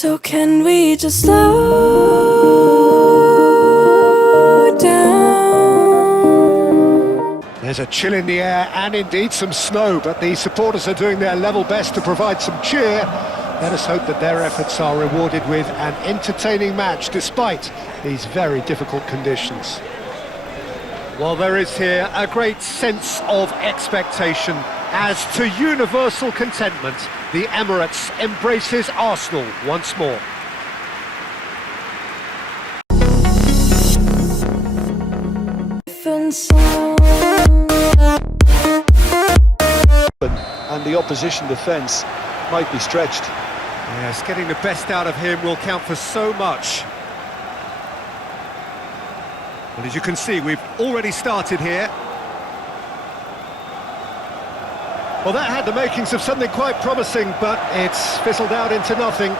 So can we just slow down? There's a chill in the air and indeed some snow, but the supporters are doing their level best to provide some cheer. Let us hope that their efforts are rewarded with an entertaining match despite these very difficult conditions. Well, there is here a great sense of expectation as, to universal contentment, the Emirates embraces Arsenal once more. And the opposition defence might be stretched. Yes, getting the best out of him will count for so much. Well, as you can see, we've already started here. Well, that had the makings of something quite promising, but it's fizzled out into nothing.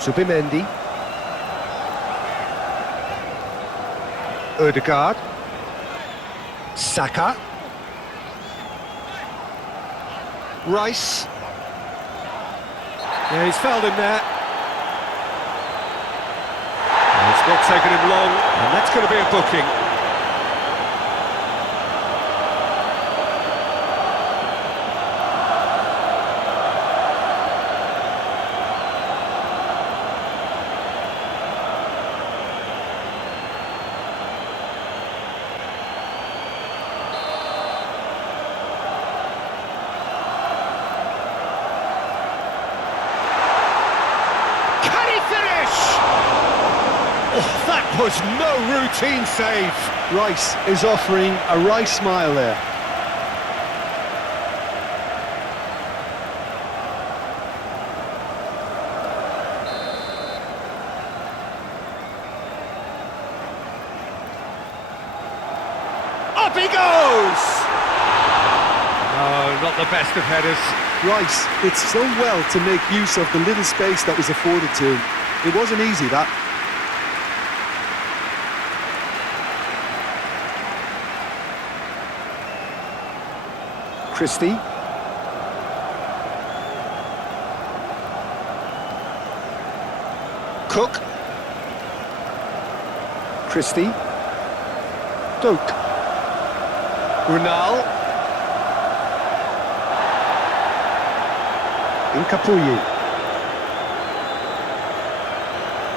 Subimendi. Ødegaard. Saka. Rice. Yeah, he's fouled him there. And it's not taken him long, and that's going to be a booking. That was no routine save. Rice is offering a Rice smile there. Up he goes! No, not the best of headers. Rice did so well to make use of the little space that was afforded to him. It wasn't easy, that. Christie. Cook. Christie. Doak. Runal. Incapuyi.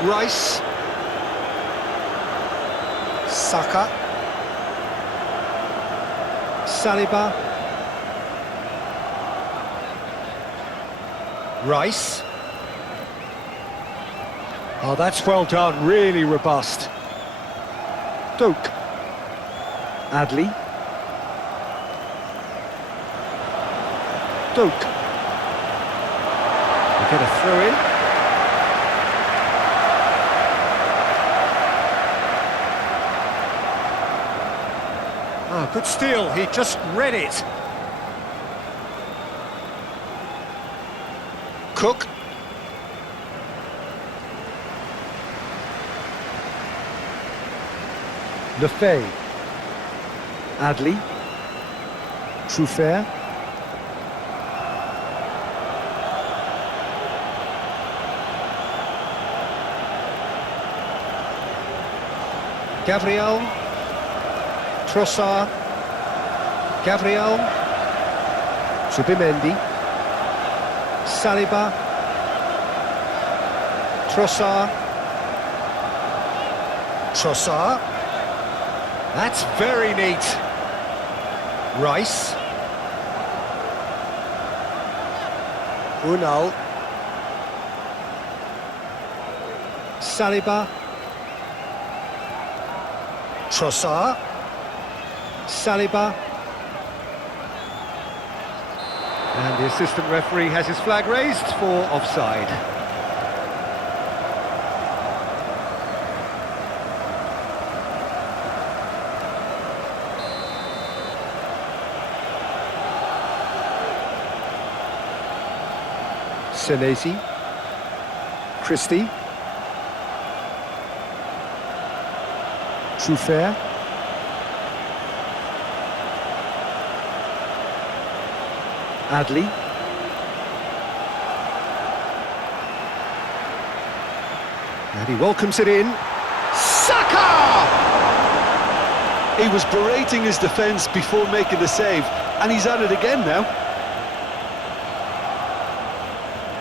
Rice. Saka. Saliba. Rice. Oh, that's well done, really robust. Doak. Adley. Doak. We get a throw in. Ah, good steal, he just read it. Cook. Lefebvre. Adley. Trossard. Gabriel. Trossard. Gabriel. Subimendi. Saliba. Trossard. Trossard. That's very neat. Rice. Unal. Saliba. Trossard. Saliba. And the assistant referee has his flag raised for offside. Senesi. Christie. Trossard. Adley. And he welcomes it in. Saka! He was berating his defence before making the save, and he's at it again now.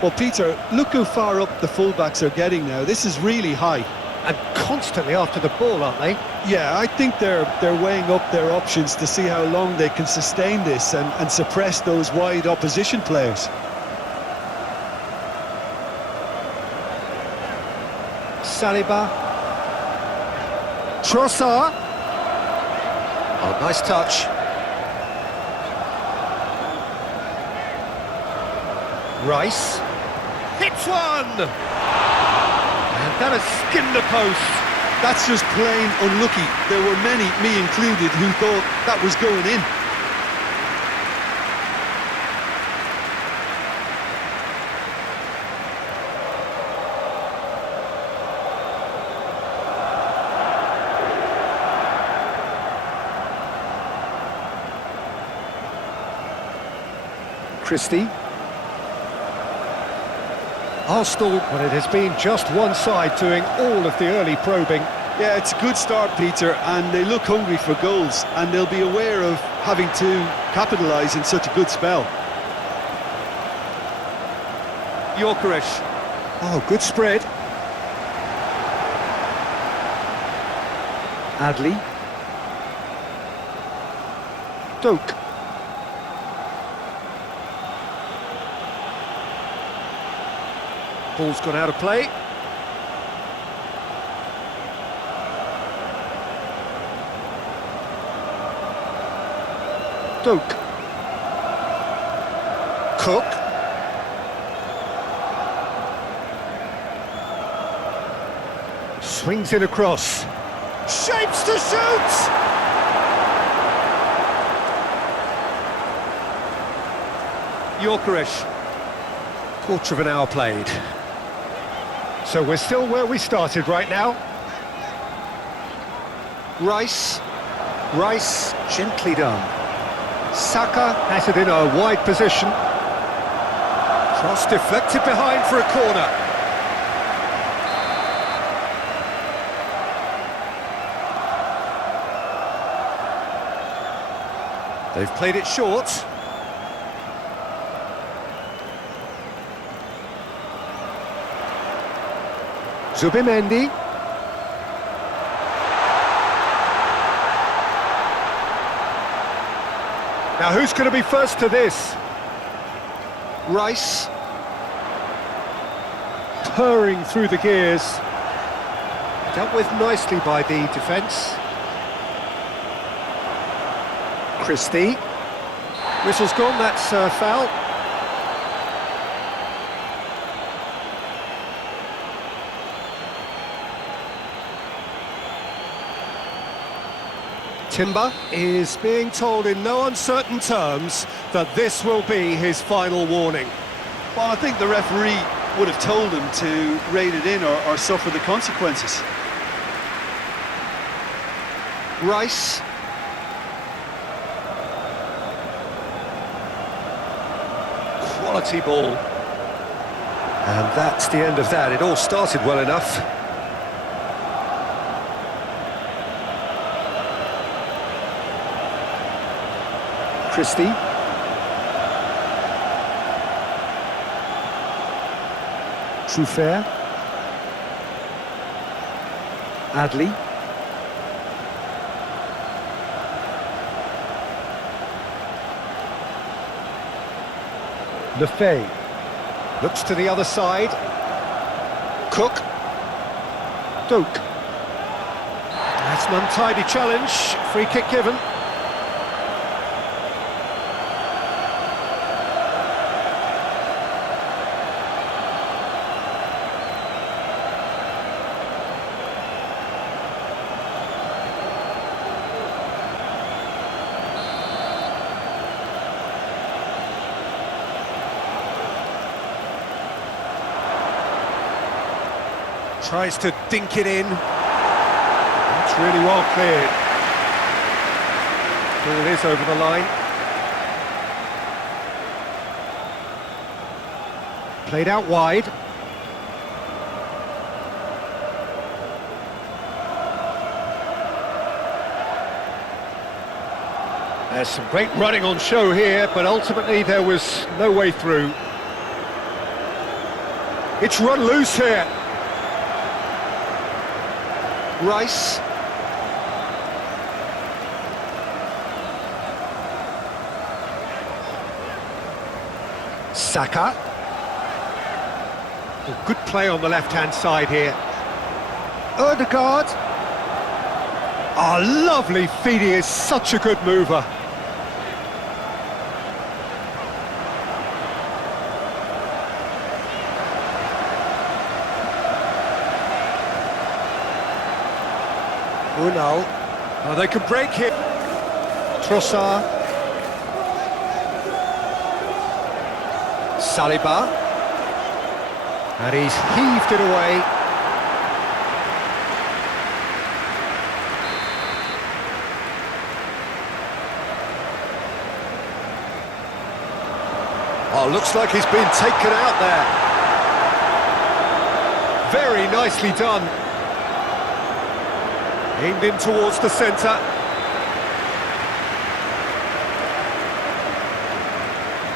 Well, Peter, look how far up the fullbacks are getting now. This is really high. And constantly after the ball, aren't they? Yeah, I think they're weighing up their options to see how long they can sustain this and suppress those wide opposition players. Saliba. Trossard. Oh, nice touch. Rice. Hits one! And that has skinned the post. That's just plain unlucky. There were many, me included, who thought that was going in. Christie. Arsenal, but it has been just one side doing all of the early probing. Yeah, it's a good start, Peter, and they look hungry for goals, and they'll be aware of having to capitalise in such a good spell. Gyökeres. Oh, good spread. Adley. Doak. Ball's gone out of play. Doak. Cook. Swings it across. Shapes to shoot! Gyökeres. Quarter of an hour played. So we're still where we started right now. Rice. Rice, gently done. Saka has it in a wide position. Cross deflected behind for a corner. They've played it short. Zubimendi. Now who's going to be first to this? Rice. Purring through the gears. Dealt with nicely by the defence. Christie. Whistle's gone, that's foul. Timber is being told in no uncertain terms that this will be his final warning. Well, I think the referee would have told him to rate it in or suffer the consequences. Rice. Quality ball. And that's the end of that. It all started well enough. Christie. Trossard. Adley. Lefebvre. Looks to the other side. Cook. Doak. That's an untidy challenge. Free kick given. Tries to dink it in. That's really well cleared. Ball is over the line. Played out wide. There's some great running on show here, but ultimately there was no way through. It's run loose here. Rice. Saka. Oh, good play on the left-hand side here. Odegaard. Oh, lovely feed, he is such a good mover. Unal. Oh, they can break here. Trossard. Saliba. And he's heaved it away. Oh, looks like he's been taken out there. Very nicely done. Aimed in towards the centre.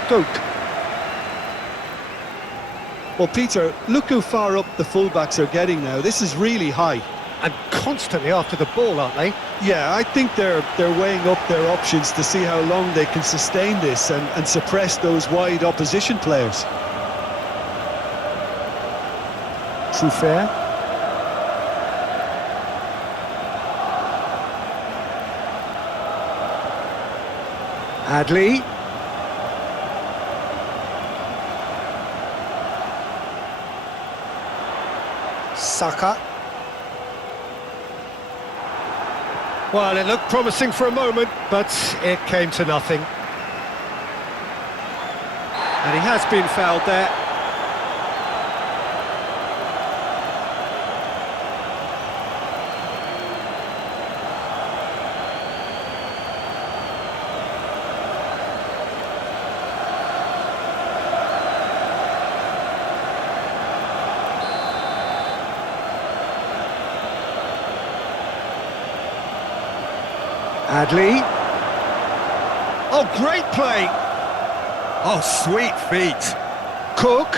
Doak. Well, Peter, look how far up the fullbacks are getting now. This is really high. And constantly after the ball, aren't they? Yeah, I think they're weighing up their options to see how long they can sustain this and suppress those wide opposition players. Trossard. Adley. Saka. Well, it looked promising for a moment, but it came to nothing. And he has been fouled there. Adley. Oh, great play. Oh, sweet feet. Cook.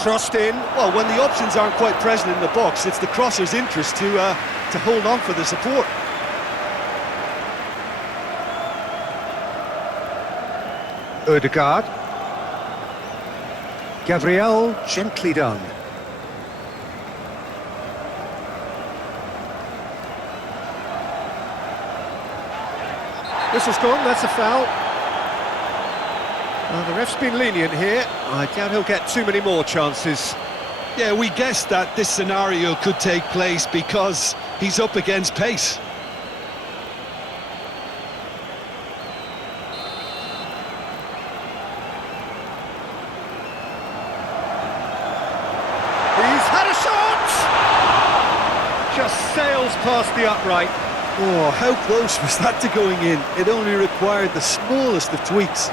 Crossed in. Well, when the options aren't quite present in the box, it's the crosser's interest to hold on for the support. Odegaard. Gabriel, gently done. Whistle's gone, that's a foul. Well, the ref's been lenient here. I doubt he'll get too many more chances. Yeah, we guessed that this scenario could take place because he's up against pace. He's had a shot! Just sails past the upright. Oh, how close was that to going in? It only required the smallest of tweaks.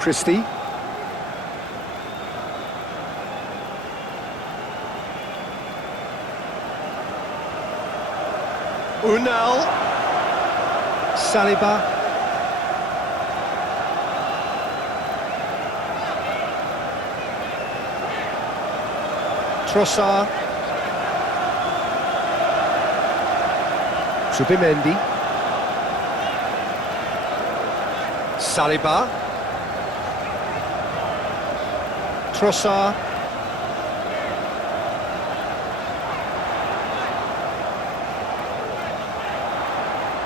Christie. Unal. Saliba. Trossard. Subimendi. Saliba. Trossard.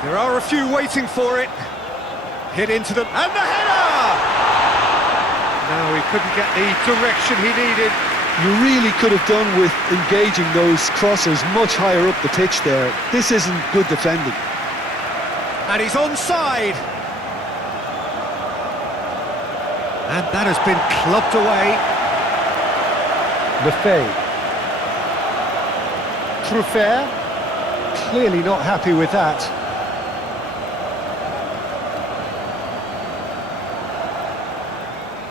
There are a few waiting for it. Hit into them, and the header! No, he couldn't get the direction he needed. You really could have done with engaging those crossers much higher up the pitch there. This isn't good defending. And he's onside. And that has been clubbed away. Lefebvre. Trossard. Clearly not happy with that.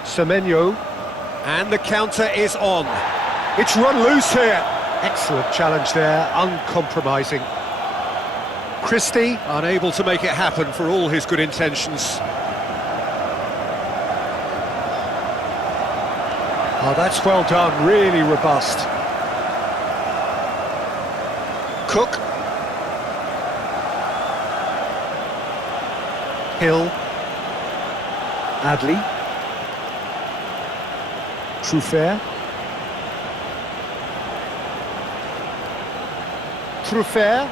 Semenyo. And the counter is on. It's run loose here. Excellent challenge there, uncompromising. Christie, unable to make it happen for all his good intentions. Oh, that's well done, really robust. Cook. Hill. Adley. Truffert. Truffert.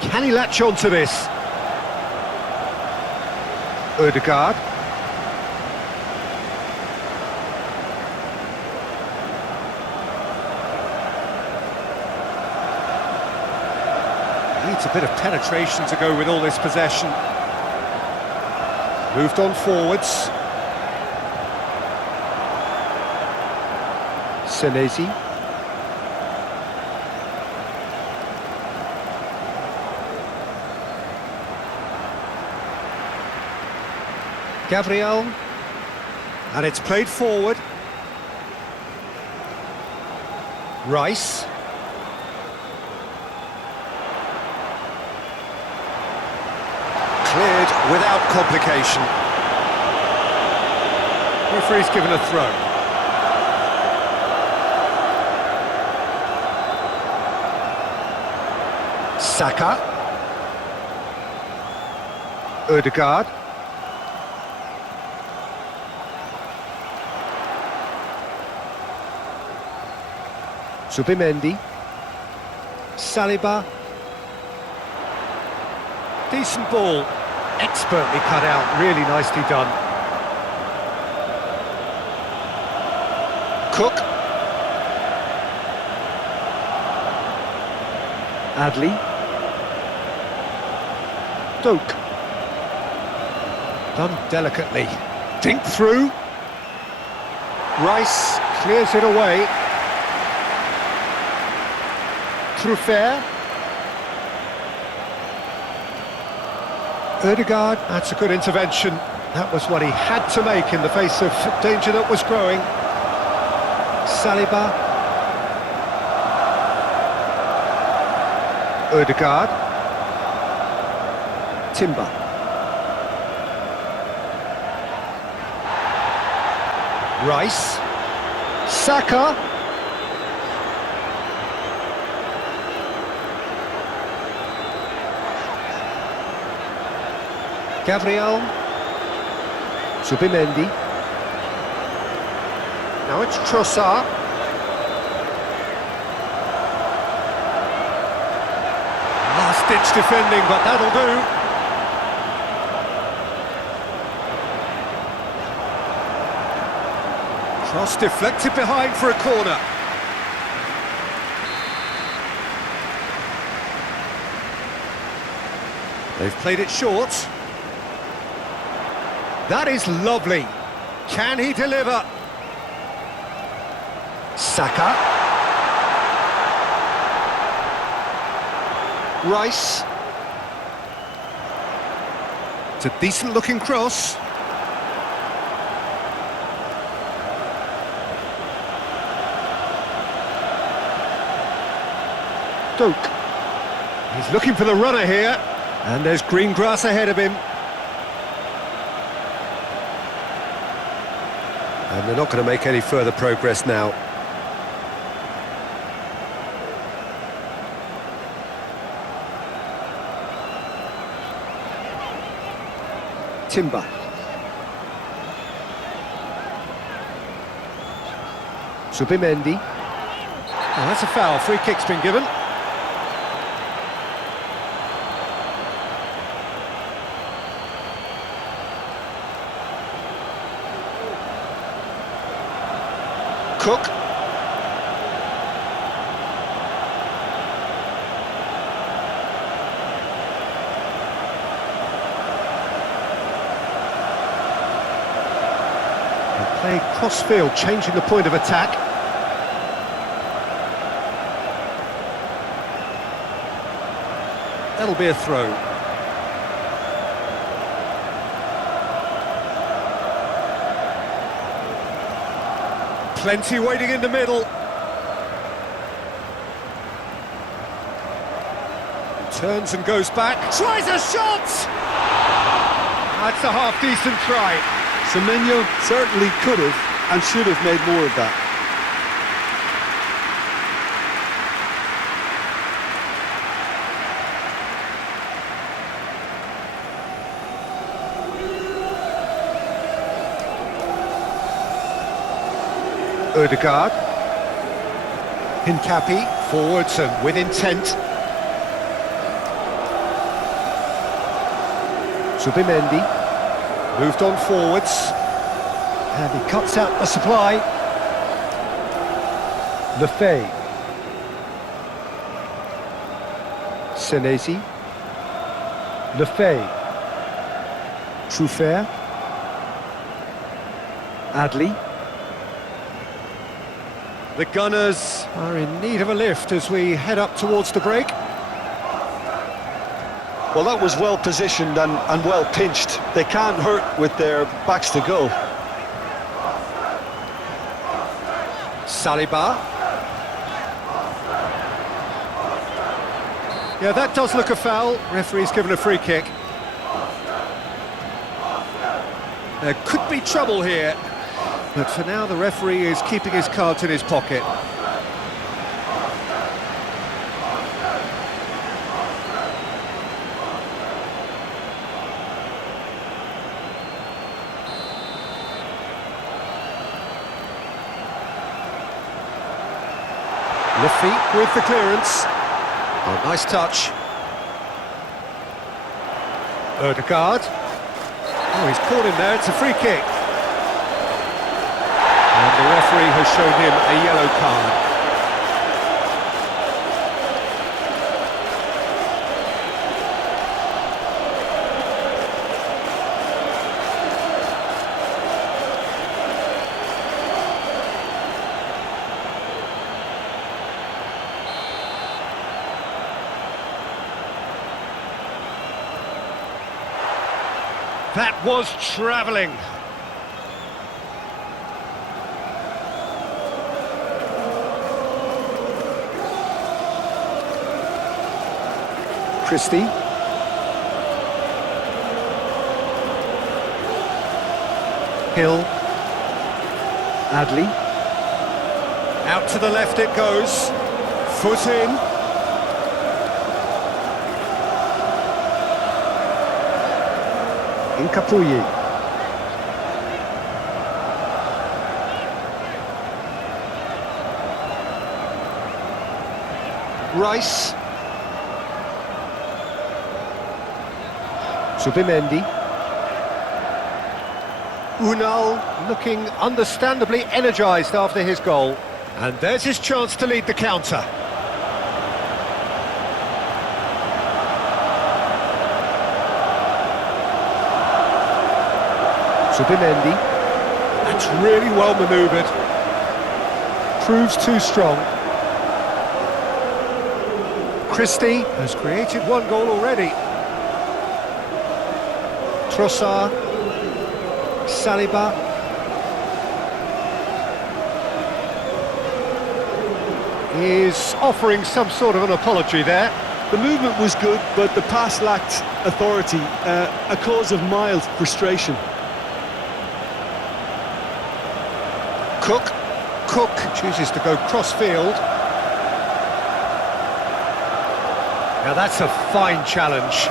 Can he latch on to this? Ødegaard. Needs a bit of penetration to go with all this possession. Moved on forwards. Senesi. Gabriel. And it's played forward. Rice. Cleared without complication. Referee's given a throw. Saka. Ødegaard. Zubimendi. Saliba. Decent ball. Expertly cut out, really nicely done. Cook. Adley. Doak. Done delicately. Dink through. Rice clears it away. Truffert. Ødegaard, that's a good intervention. That was what he had to make in the face of danger that was growing. Saliba. Ødegaard. Timber. Rice. Saka. Gabriel. Zubimendi. Now it's Trossard. Last-ditch defending, but that'll do. Cross deflected behind for a corner. They've played it short. That is lovely. Can he deliver? Saka. Rice. It's a decent-looking cross. Doak. He's looking for the runner here. And there's green grass ahead of him. And they're not going to make any further progress now. Timber. Zubimendi. Oh, that's a foul. Free kick's been given. Cook. They play cross-field, changing the point of attack. That'll be a throw. Plenty waiting in the middle. Turns and goes back. Tries a shot! That's a half-decent try. Semenyo certainly could have and should have made more of that. Ødegaard. Hincapi, forwards and with intent. Subimendi, moved on forwards. And he cuts out the supply. Lefebvre. Senesi. Lefebvre. Trossard. Adli. The Gunners are in need of a lift as we head up towards the break. Well, that was well positioned and well pinched. They can't hurt with their backs to goal. Saliba. Yeah, that does look a foul. Referee's given a free kick. There could be trouble here. But for now, the referee is keeping his cards in his pocket. Lefebvre with the clearance. Oh, nice touch. Ødegaard. Oh, he's caught him there. It's a free kick. And the referee has shown him a yellow card. That was travelling. Christie. Hill. Adli. Out to the left it goes. Foot in. Hincapi. Rice. Subimendi. Unal looking understandably energised after his goal. And there's his chance to lead the counter. Subimendi. That's really well manoeuvred. Proves too strong. Christie has created one goal already. Trossard. Saliba. Is offering some sort of an apology there. The movement was good, but the pass lacked authority, a cause of mild frustration. Cook chooses to go cross-field. Now that's a fine challenge.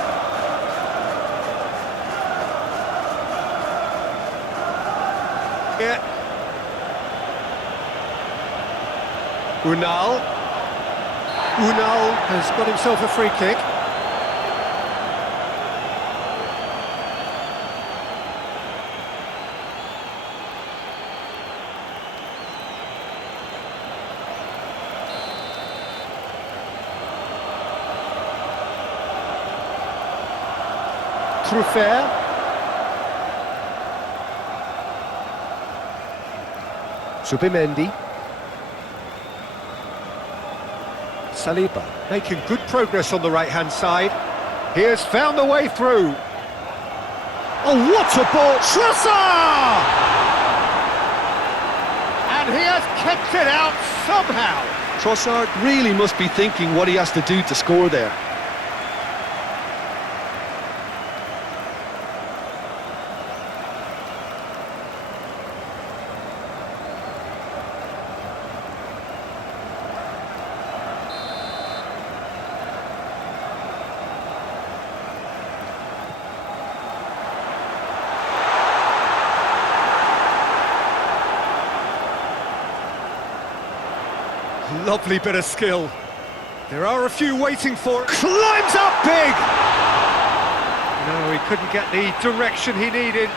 Yeah. Unal has got himself a free kick. Trossard. Subimendi. Saliba making good progress on the right-hand side. He has found a way through. Oh, what a ball! Trossard! And he has kept it out somehow. Trossard really must be thinking what he has to do to score there. Lovely bit of skill. There are a few waiting for it. Climbs up big! No, he couldn't get the direction he needed.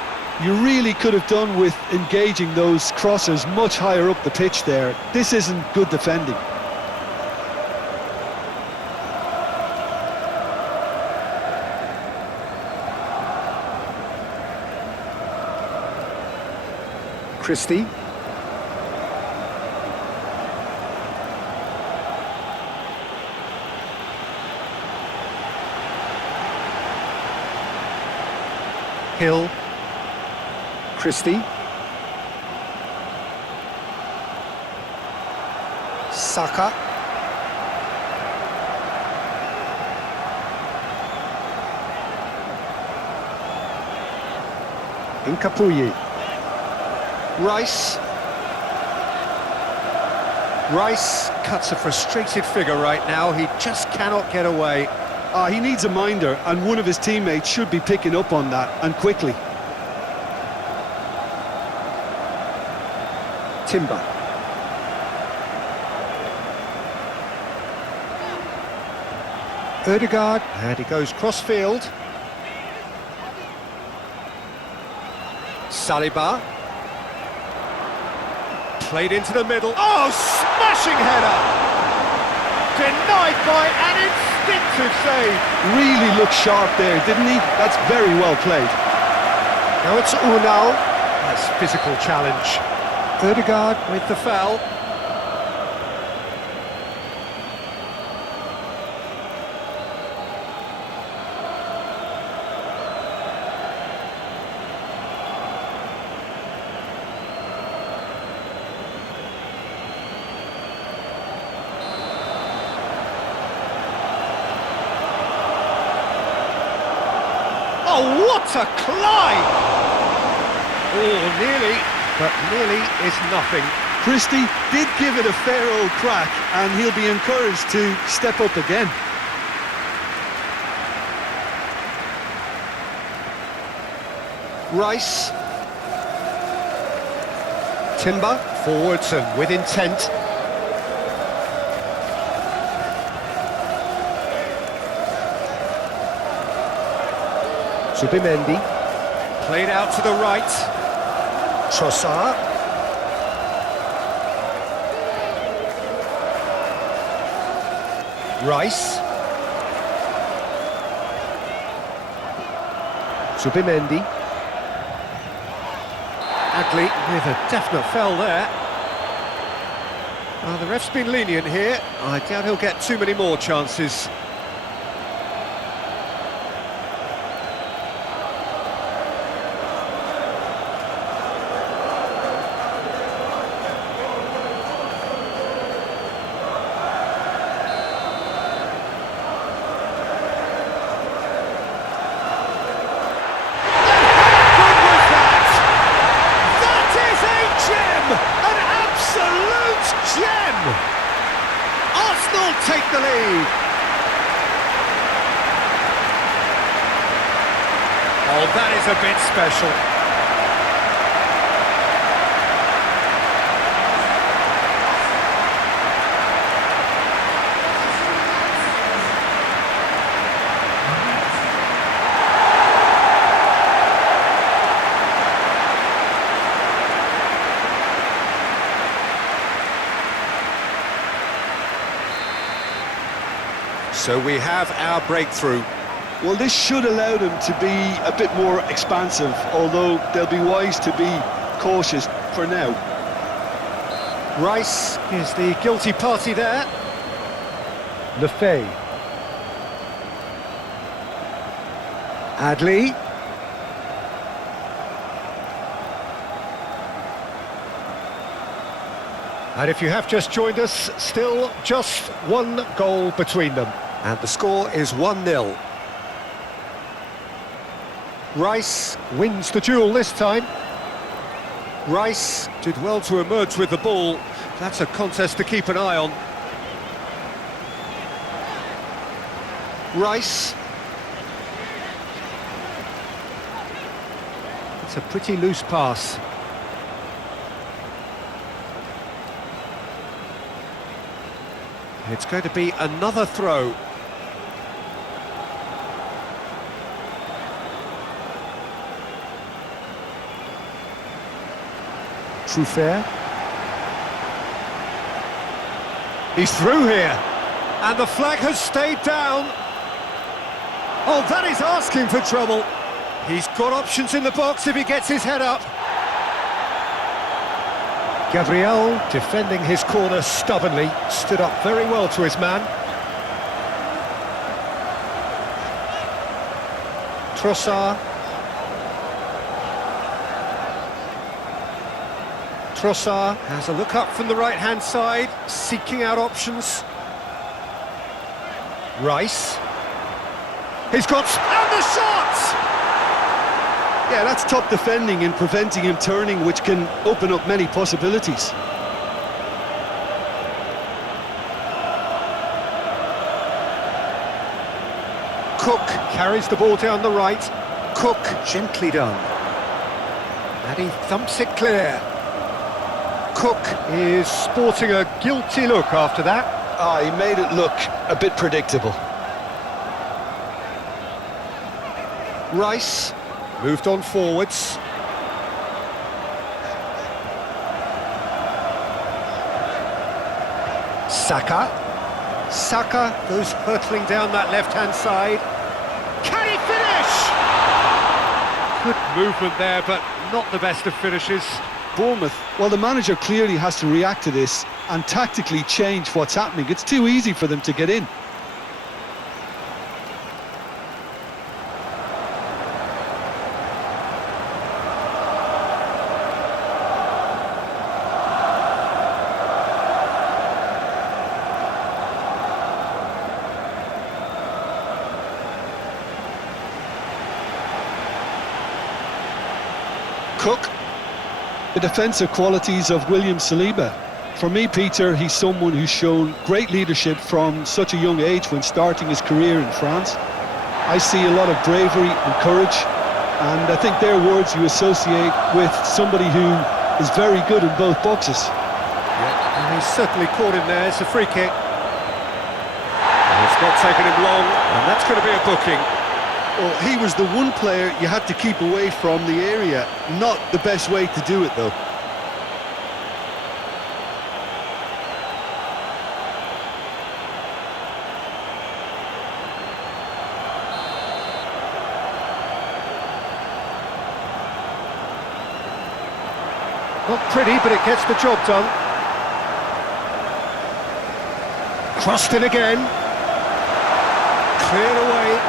You really could have done with engaging those crosses much higher up the pitch there. This isn't good defending. Christie. Hill. Christie. Saka. Incapuyi. Rice. Rice cuts a frustrated figure right now. He just cannot get away. He needs a minder, and one of his teammates should be picking up on that, and quickly. Timber. Ødegaard, and he goes cross-field. Saliba. Played into the middle. Oh, smashing header! Denied by an instinctive save. Really looked sharp there, didn't he? That's very well played. Now it's Unal. That's physical challenge. Ødegaard with the foul. Oh, what a climb! Oh, nearly, but nearly is nothing. Christie did give it a fair old crack, and he'll be encouraged to step up again. Rice. Timber, forwards and with intent. Zubimendi. Played out to the right. Trossard. Rice. Zubimendi. Agley with a definite foul there. Well, the ref's been lenient here. I doubt he'll get too many more chances. Arsenal take the lead. Oh, that is a bit special. So we have our breakthrough. Well, this should allow them to be a bit more expansive, although they'll be wise to be cautious for now. Rice is the guilty party there. Lefebvre. Adley. And if you have just joined us, still just one goal between them. And the score is 1-0. Rice wins the duel this time. Rice did well to emerge with the ball. That's a contest to keep an eye on. Rice. It's a pretty loose pass. It's going to be another throw. Trossard. He's through here. And the flag has stayed down. Oh, that is asking for trouble. He's got options in the box if he gets his head up. Gabriel, defending his corner stubbornly, stood up very well to his man. Trossard. Trossard has a look up from the right-hand side, seeking out options. Rice. He's got... and the shot! Yeah, that's top defending and preventing him turning, which can open up many possibilities. Cook carries the ball down the right. Cook, gently done. And he thumps it clear. Cook is sporting a guilty look after that. He made it look a bit predictable. Rice moved on forwards. Saka. Saka goes hurtling down that left-hand side. Can he finish? Good movement there, but not the best of finishes. Bournemouth, well, the manager clearly has to react to this and tactically change what's happening. It's too easy for them to get in. Cook. The defensive qualities of William Saliba. For me, Peter, he's someone who's shown great leadership from such a young age when starting his career in France. I see a lot of bravery and courage, and I think they're words you associate with somebody who is very good in both boxes. Yeah, and he's certainly caught him there. It's a free kick. It's not taken him long, and that's going to be a booking. Well, he was the one player you had to keep away from the area. Not the best way to do it, though. Not pretty, but it gets the job done. Crossed in again. Cleared away.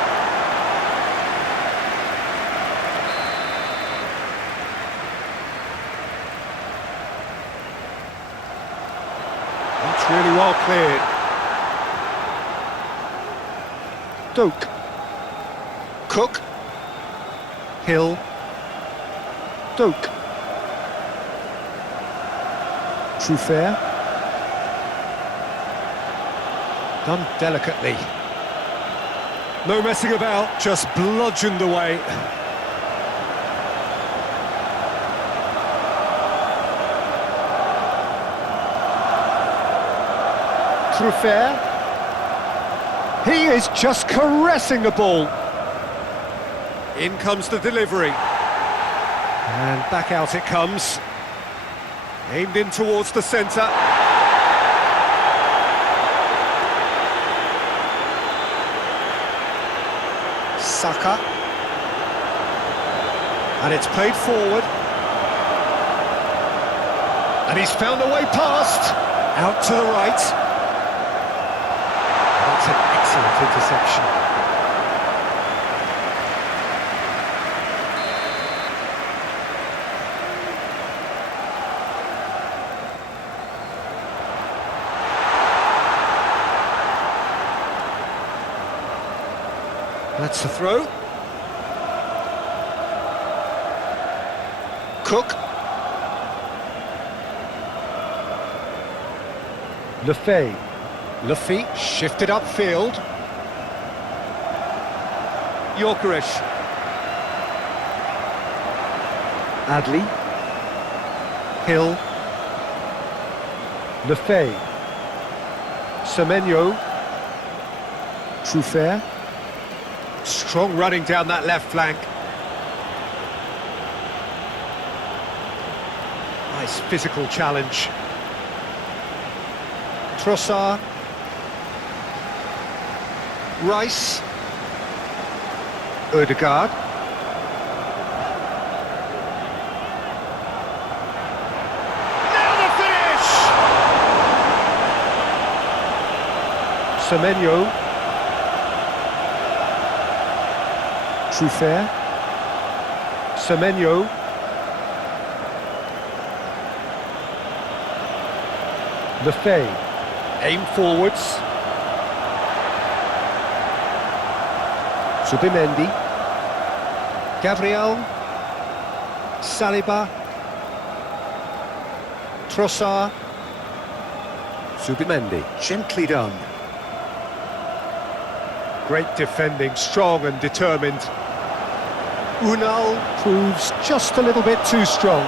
That's really well cleared. Doak. Cook. Hill. Doak. Trossard. Done delicately. No messing about, just bludgeoned away. Trossard. He is just caressing the ball. In comes the delivery. And back out it comes. Aimed in towards the centre. Saka. And it's played forward. And he's found a way past. Out to the right. That's an excellent interception. That's the throw. Cook. Lefebvre. Lefebvre shifted upfield. Yorkerish. Adley. Hill. Lefebvre. Semenyo. Trossard. Strong running down that left flank. Nice physical challenge. Trossard. Rice. Ødegaard. Now the finish! Semenyo. Trossard. Semenyo. Lefebvre. Aim forwards. Subimendi. Gabriel. Saliba. Trossard. Subimendi. Gently done. Great defending, strong and determined. Unal proves just a little bit too strong.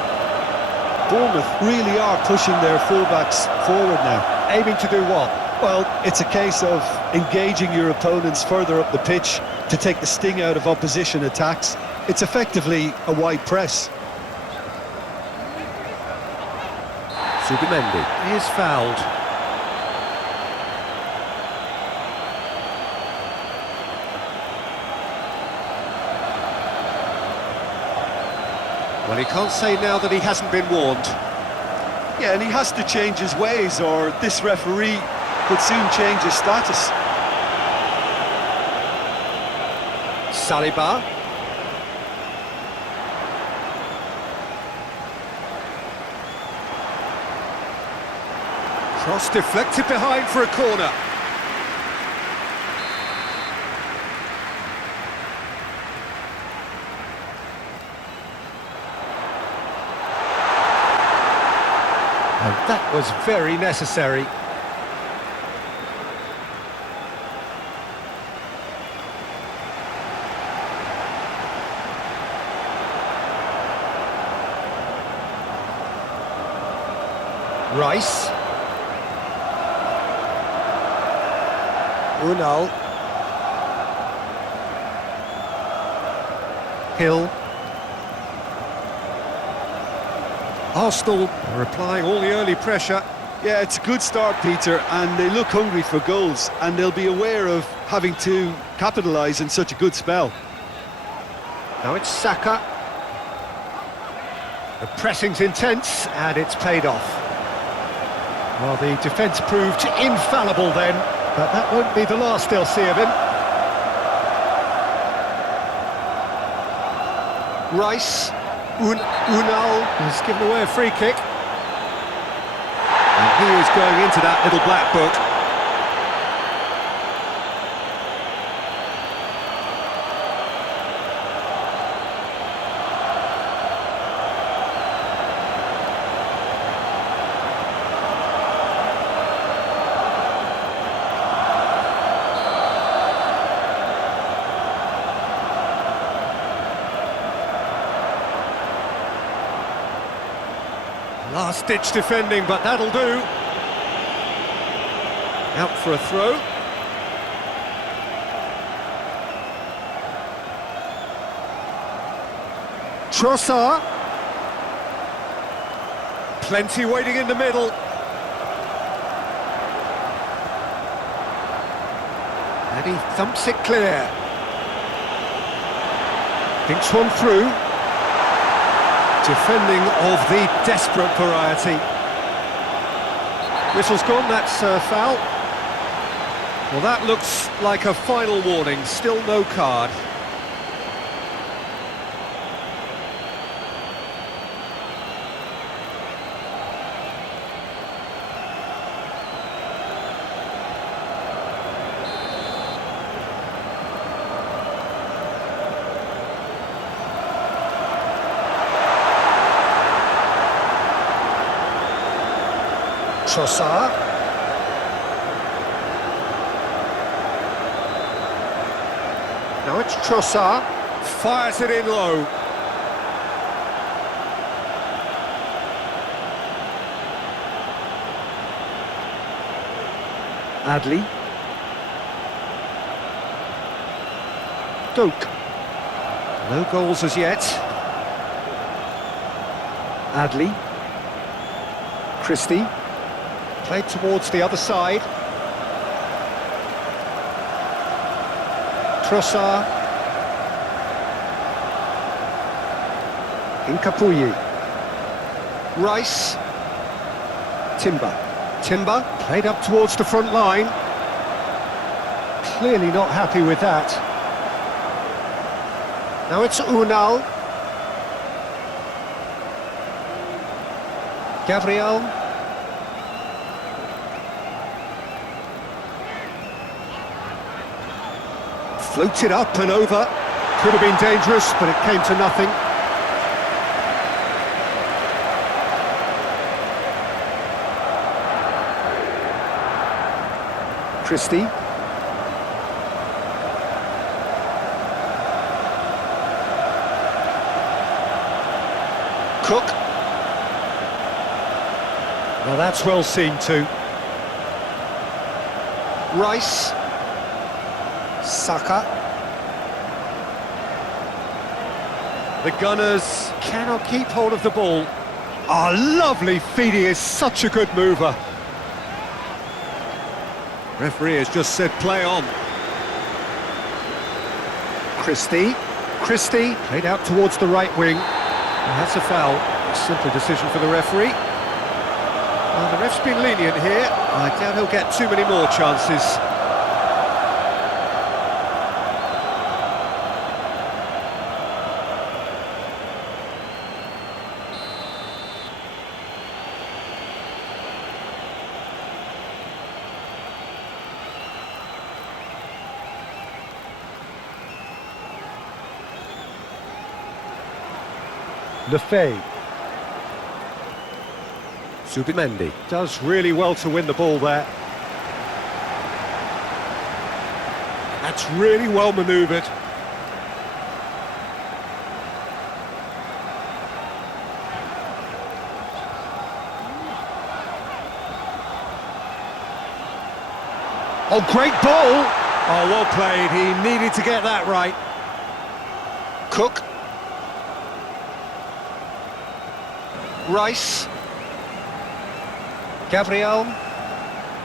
Bournemouth really are pushing their fullbacks forward now. Aiming to do what? Well, it's a case of engaging your opponents further up the pitch to take the sting out of opposition attacks. It's effectively a wide press. Subimendi is fouled. Well, he can't say now that he hasn't been warned. Yeah, and he has to change his ways, or this referee could soon change his status. Saliba. Cross deflected behind for a corner. And that was very necessary. Rice. Unal. Hill. Arsenal are applying all the early pressure. Yeah, it's a good start, Peter, and they look hungry for goals, and they'll be aware of having to capitalise in such a good spell. Now it's Saka. The pressing's intense, and it's paid off. Well, the defence proved infallible then, but that won't be the last they'll see of him. Rice. Unal has given away a free kick. And he is going into that little black book. Last-ditch defending, but that'll do. Out for a throw. Trossard. Plenty waiting in the middle. And he thumps it clear. Thinks one through. Defending of the desperate variety. Whistle's gone, that's a foul. Well, that looks like a final warning, still no card. Trossard. Now it's Trossard. Fires it in low. Adley. Doak. No goals as yet. Adley. Christie. Played towards the other side. Trossard. Incapuyi. Rice. Timber. Timber, played up towards the front line. Clearly not happy with that. Now it's Unal. Gabriel. Floated up and over. Could have been dangerous, but it came to nothing. Christie. Cook. Now that's well seen too. Rice. Saka. The Gunners cannot keep hold of the ball. Oh, lovely feed, he is such a good mover. Referee has just said play on. Christie. Christie played out towards the right wing. And that's a foul. A simple decision for the referee. Well, the ref's been lenient here. I doubt he'll get too many more chances. Lefebvre. Zubimendi does really well to win the ball there. That's really well manoeuvred. Oh, great ball! Oh, well played. He needed to get that right. Cook. Rice. Gabriel.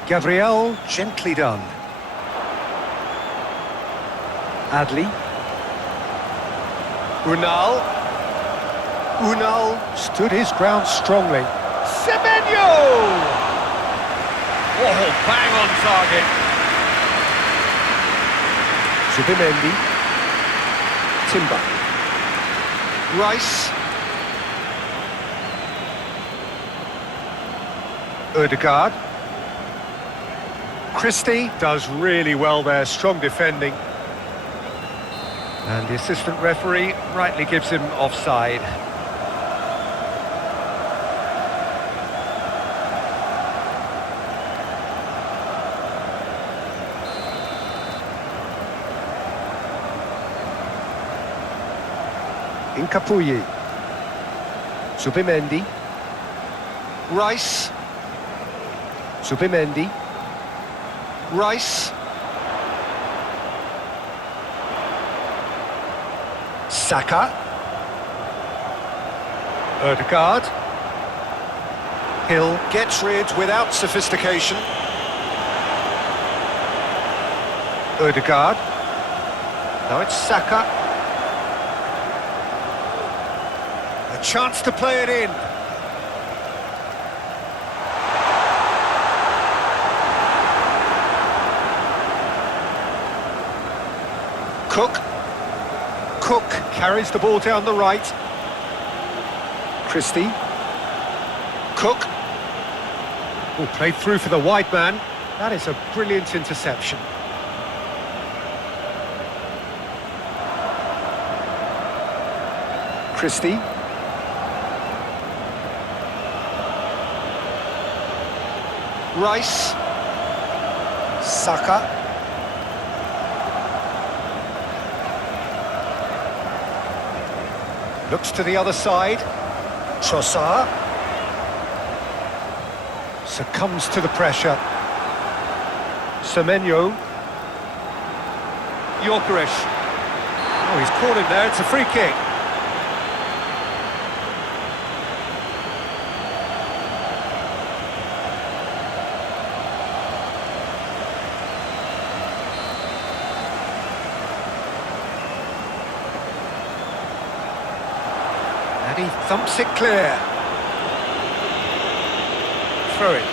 Gabriel, gently done. Adley. Unal. Unal stood his ground strongly. Semenyo! Oh, bang on target. Zubimendi. Timber. Rice. Ødegaard. Christie does really well there, strong defending. And the assistant referee rightly gives him offside. Incapuyi. Zubimendi. Rice. Zubimendi. Rice. Saka. Ødegaard. Hill gets rid without sophistication. Ødegaard. Now it's Saka. A chance to play it in. Cook. Cook carries the ball down the right. Christie. Cook. Oh, played through for the wide man. That is a brilliant interception. Christie. Rice. Saka. Looks to the other side. Trossard. Succumbs to the pressure. Semenyo. Gyökeres. Oh, he's caught him there, it's a free kick. And he thumps it clear. Throw it.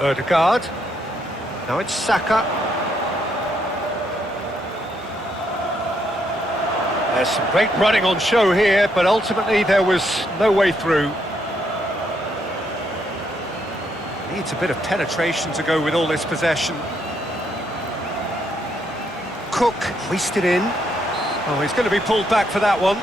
Odegaard. Now it's Saka. There's some great running on show here, but ultimately there was no way through. Needs a bit of penetration to go with all this possession. Cook hoisted in. Oh, he's going to be pulled back for that one.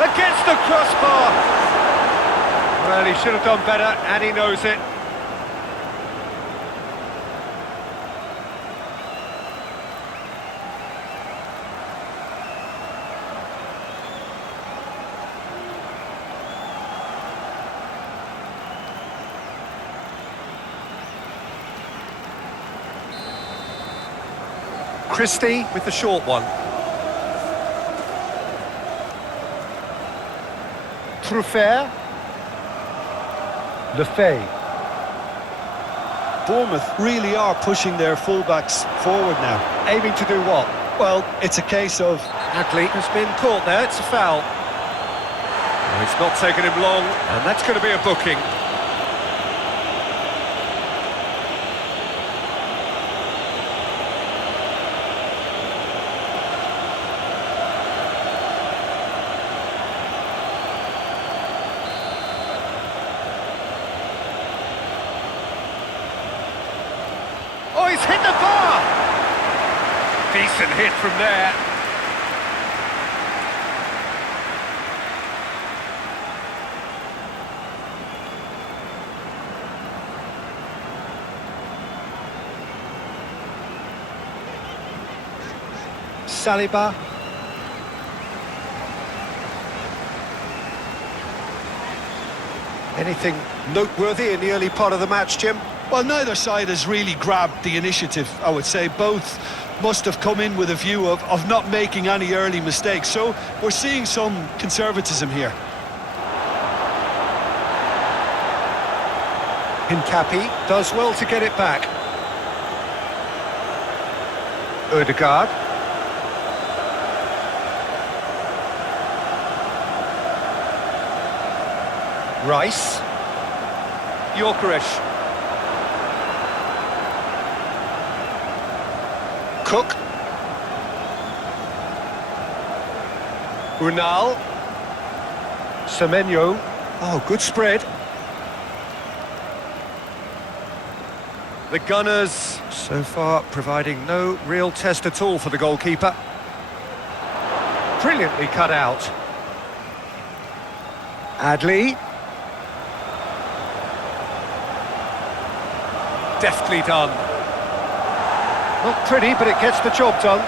Against the crossbar. Well, he should have done better, and he knows it. Christie with the short one. Trossard. Lefebvre. Bournemouth really are pushing their fullbacks forward now. Aiming to do what? Well, it's a case of... Adley has been caught there, it's a foul. Oh, it's not taken him long, and that's going to be a booking. Oh, he's hit the bar! Decent hit from there. Saliba. Anything noteworthy in the early part of the match, Jim? Well, neither side has really grabbed the initiative, I would say. Both must have come in with a view of not making any early mistakes. So we're seeing some conservatism here. Hincapi does well to get it back. Odegaard. Rice. Gyökeres. Cook. Unal. Semenyo. Oh, good spread. The Gunners, so far, providing no real test at all for the goalkeeper. Brilliantly cut out. Adley. Deftly done. Not pretty, but it gets the job done.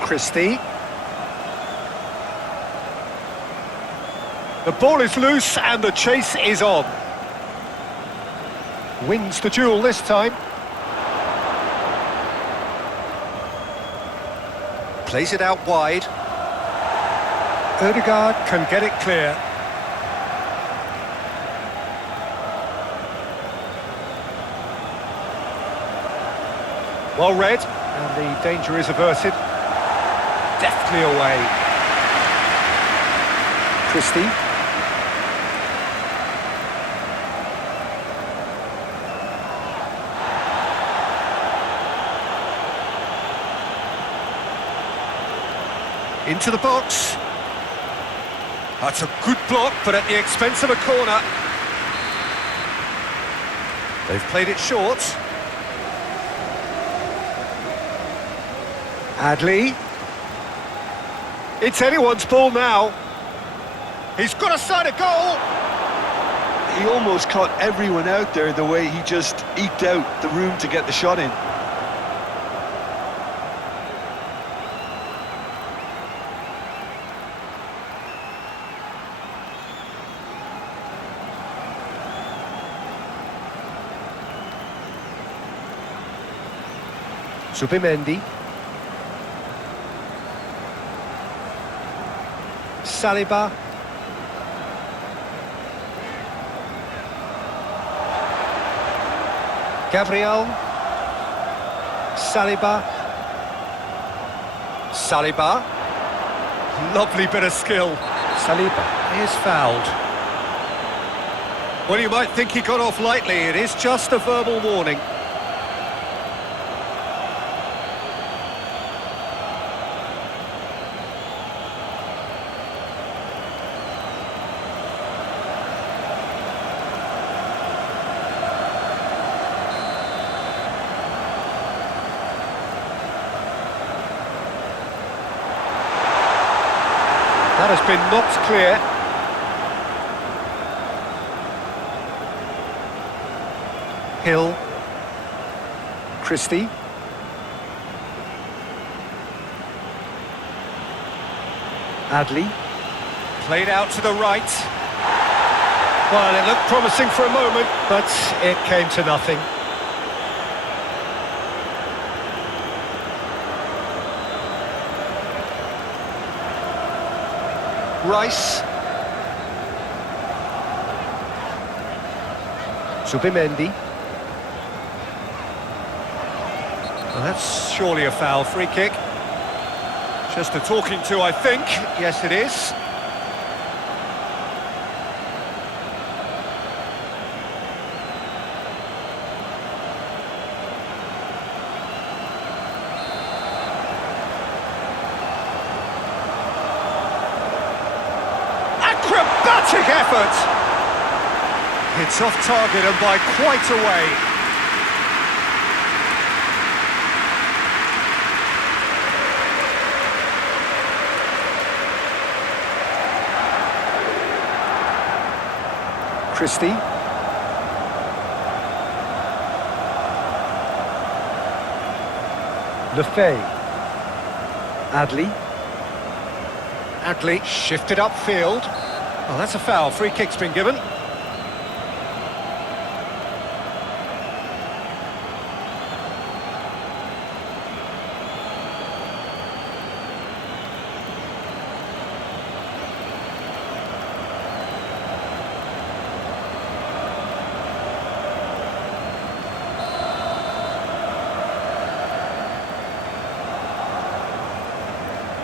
Christie. The ball is loose and the chase is on. Wins the duel this time. Plays it out wide. Odegaard can get it clear. Well read, and the danger is averted. deftly away. Christie. Into the box. That's a good block, but at the expense of a corner. They've played it short. Adley. It's anyone's ball now. He's got a side of goal. He almost caught everyone out there the way he just eked out the room to get the shot in. Zubimendi. Saliba. Gabriel. Saliba. Saliba. Lovely bit of skill. Saliba is fouled. Well, you might think he got off lightly. It is just a verbal warning. That has been knocked clear. Hill. Christie. Adley. Played out to the right. Well, it looked promising for a moment, but it came to nothing. Rice. Zubimendi. Well, that's surely a foul. Free kick. Just a talking to, I think. Yes, it is. Acrobatic effort! It's off target and by quite a way. Christie. Lefay. Adley. Adley shifted upfield. Oh, that's a foul. Free kick's been given.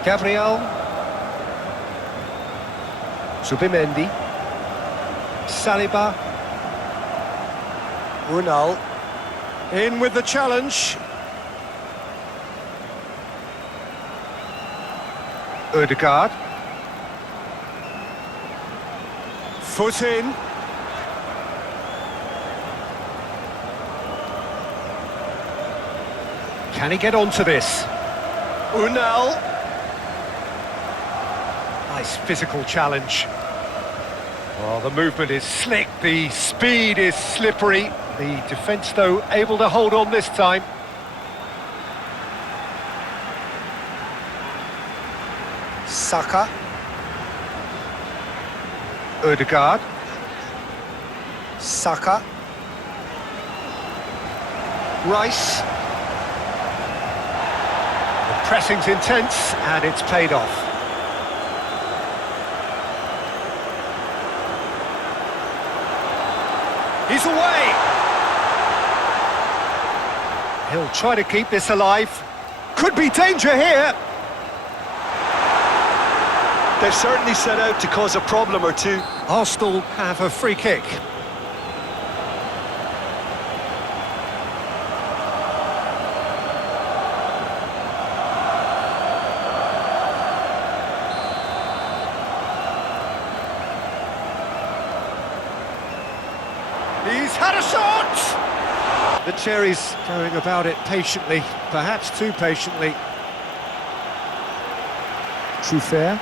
Gabriel. Zubimendi. Saliba. Unal. In with the challenge. Ødegaard. Foot in. Can he get onto this? Unal. Nice physical challenge. Well, the movement is slick, the speed is slippery. The defence, though, able to hold on this time. Saka. Ødegaard. Saka. Rice. The pressing's intense and it's paid off. He's away! He'll try to keep this alive. Could be danger here! They've certainly set out to cause a problem or two. Arsenal have a free kick. He's had a shot! The Cherries going about it patiently, perhaps too patiently. Trossard.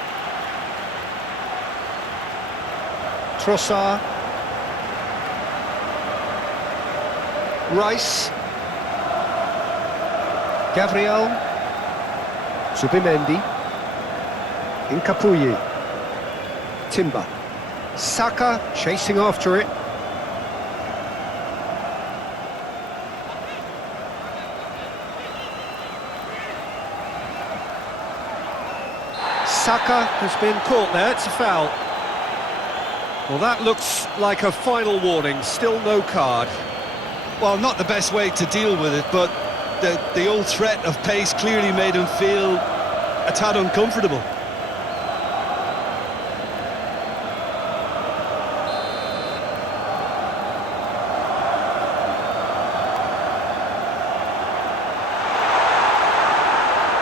Trossard. Rice. Gabriel. Zubimendi. Incapuyi. Timber. Saka chasing after it. Saka has been caught there, it's a foul. Well, that looks like a final warning, still no card. Well, not the best way to deal with it, but the old threat of pace clearly made him feel a tad uncomfortable.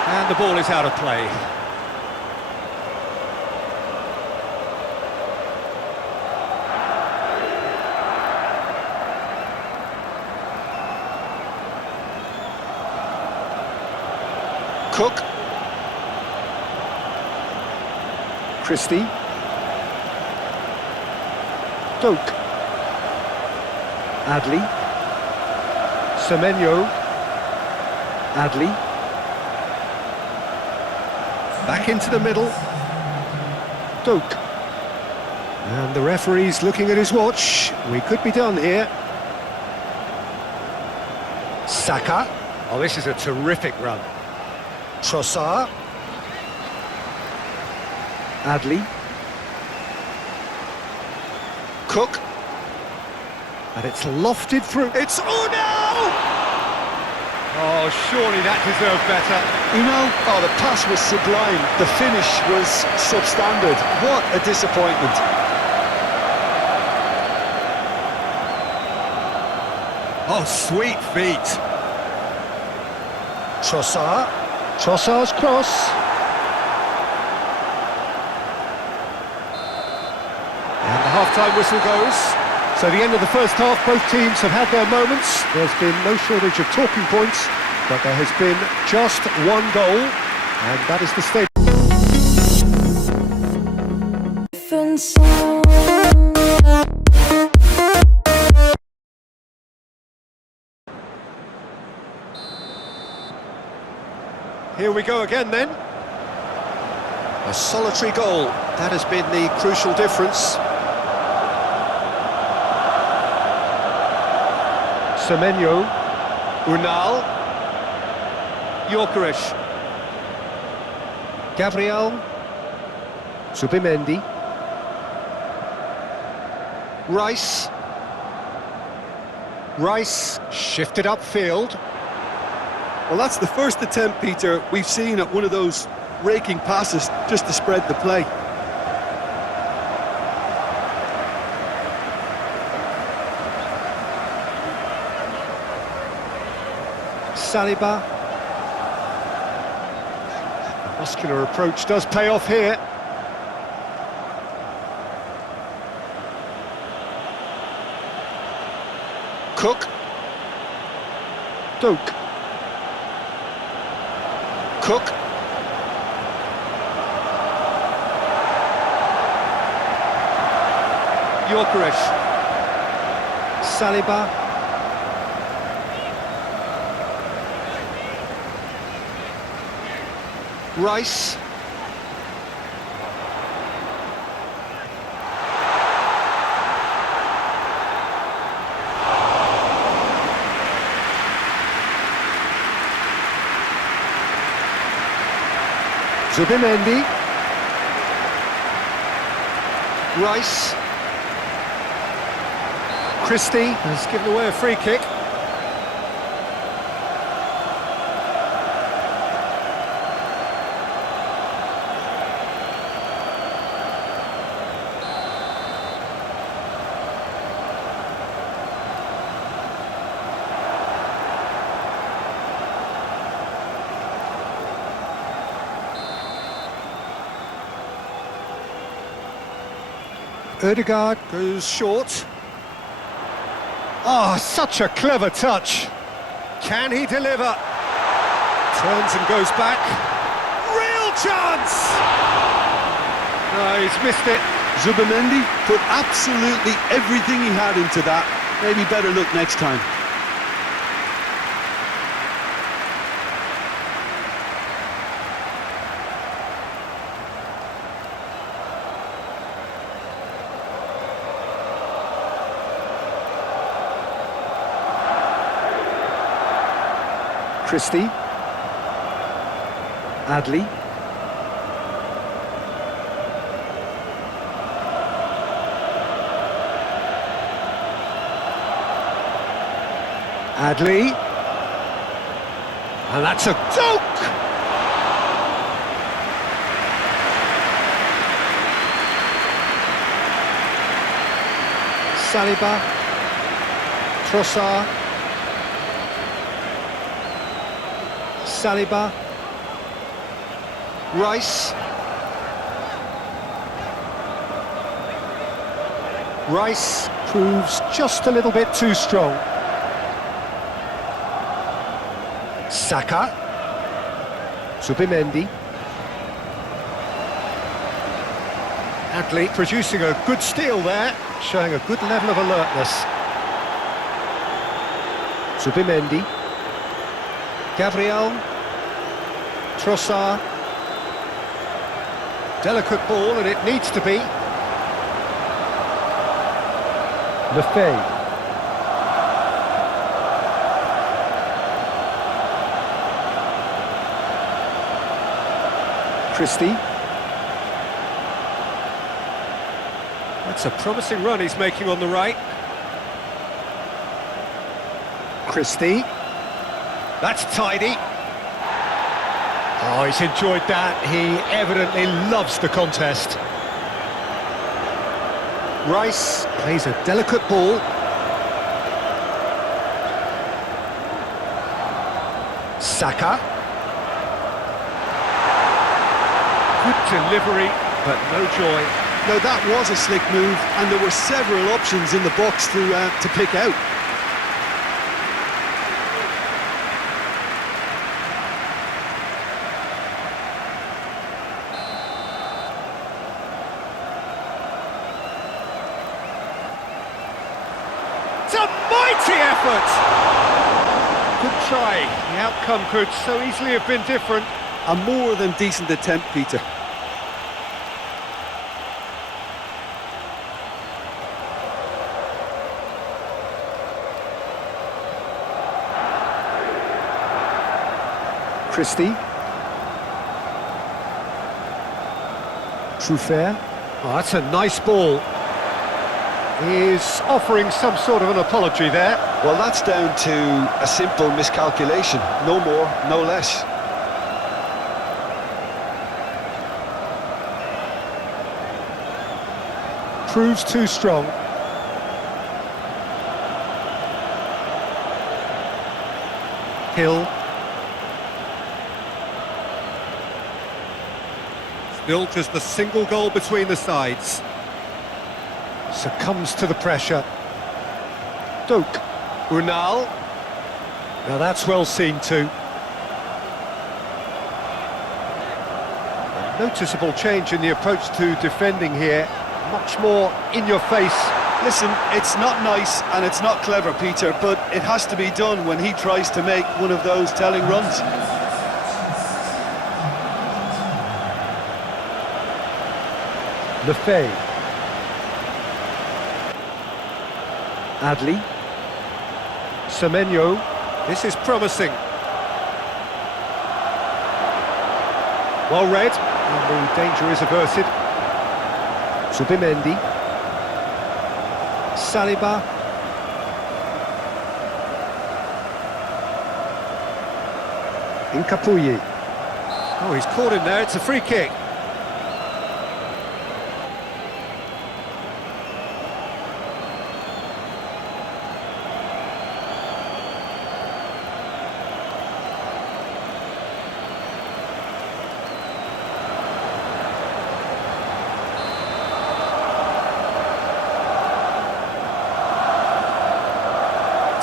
And the ball is out of play. Cook. Christie. Doak. Adley. Semenyo. Adley. Back into the middle. Doak. And the referee's looking at his watch. We could be done here. Saka. Oh, this is a terrific run. Trossard. Adley. Cook. And it's lofted through. It's Unal! Oh, surely that deserved better. Unal? Oh, the pass was sublime. The finish was substandard. What a disappointment. Oh, sweet feet. Trossard. Trossard's cross. And the half-time whistle goes. So the end of the first half, both teams have had their moments. There's been no shortage of talking points, but there has been just one goal, and that is the state. Different sound. Here we go again then. A solitary goal. That has been the crucial difference. Semenyo. Unal. Gyökeres. Gabriel. Zubimendi. Rice. Rice shifted upfield. Well, that's the first attempt, Peter, we've seen at one of those raking passes just to spread the play. Saliba. The muscular approach does pay off here. Cook. Doak. Cook. Gyökeres. Saliba. Rice. Zubimendi. Rice. Christie has given away a free kick. Ødegaard goes short. Oh, such a clever touch. Can he deliver? Turns and goes back. Real chance! No, he's missed it. Zubimendi put absolutely everything he had into that. Maybe better look next time. Christie. Adley. Adley. And that's a dunk! Saliba. Trossard. Saliba. Rice. Rice proves just a little bit too strong. Saka. Zubimendi. Adley producing a good steal there, showing a good level of alertness. Zubimendi. Gabriel. Trossard. Delicate ball, and it needs to be. Lefebvre. Christie. That's a promising run he's making on the right. Christie. That's tidy. Oh, he's enjoyed that. He evidently loves the contest. Rice plays a delicate ball. Saka. Good delivery, but no joy. Now that was a slick move, and there were several options in the box to pick out. It's a mighty effort! Good try. The outcome could so easily have been different. A more than decent attempt, Peter. Christie. Trossard. Oh, that's a nice ball. He's offering some sort of an apology there. Well, that's down to a simple miscalculation. No more, no less. Proves too strong. Hill. Still just a single goal between the sides. Succumbs to the pressure. Doak. Unal. Now that's well seen too. A noticeable change in the approach to defending here. Much more in your face. Listen, it's not nice and it's not clever, Peter, but it has to be done when he tries to make one of those telling runs. Lefebvre. Adley. Semenyo. This is promising. Well read, and the danger is averted. Zubimendi. Saliba. Incapuyi. Oh, he's caught in there, it's a free kick.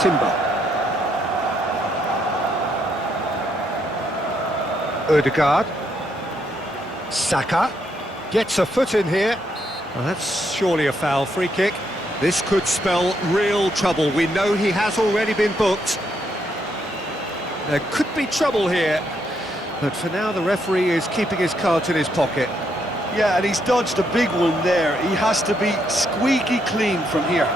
Timber. Odegaard. Saka gets a foot in here. Well, that's surely a foul. Free kick. This could spell real trouble. We know he has already been booked. There could be trouble here. But for now, the referee is keeping his cards in his pocket. Yeah, and he's dodged a big one there. He has to be squeaky clean from here.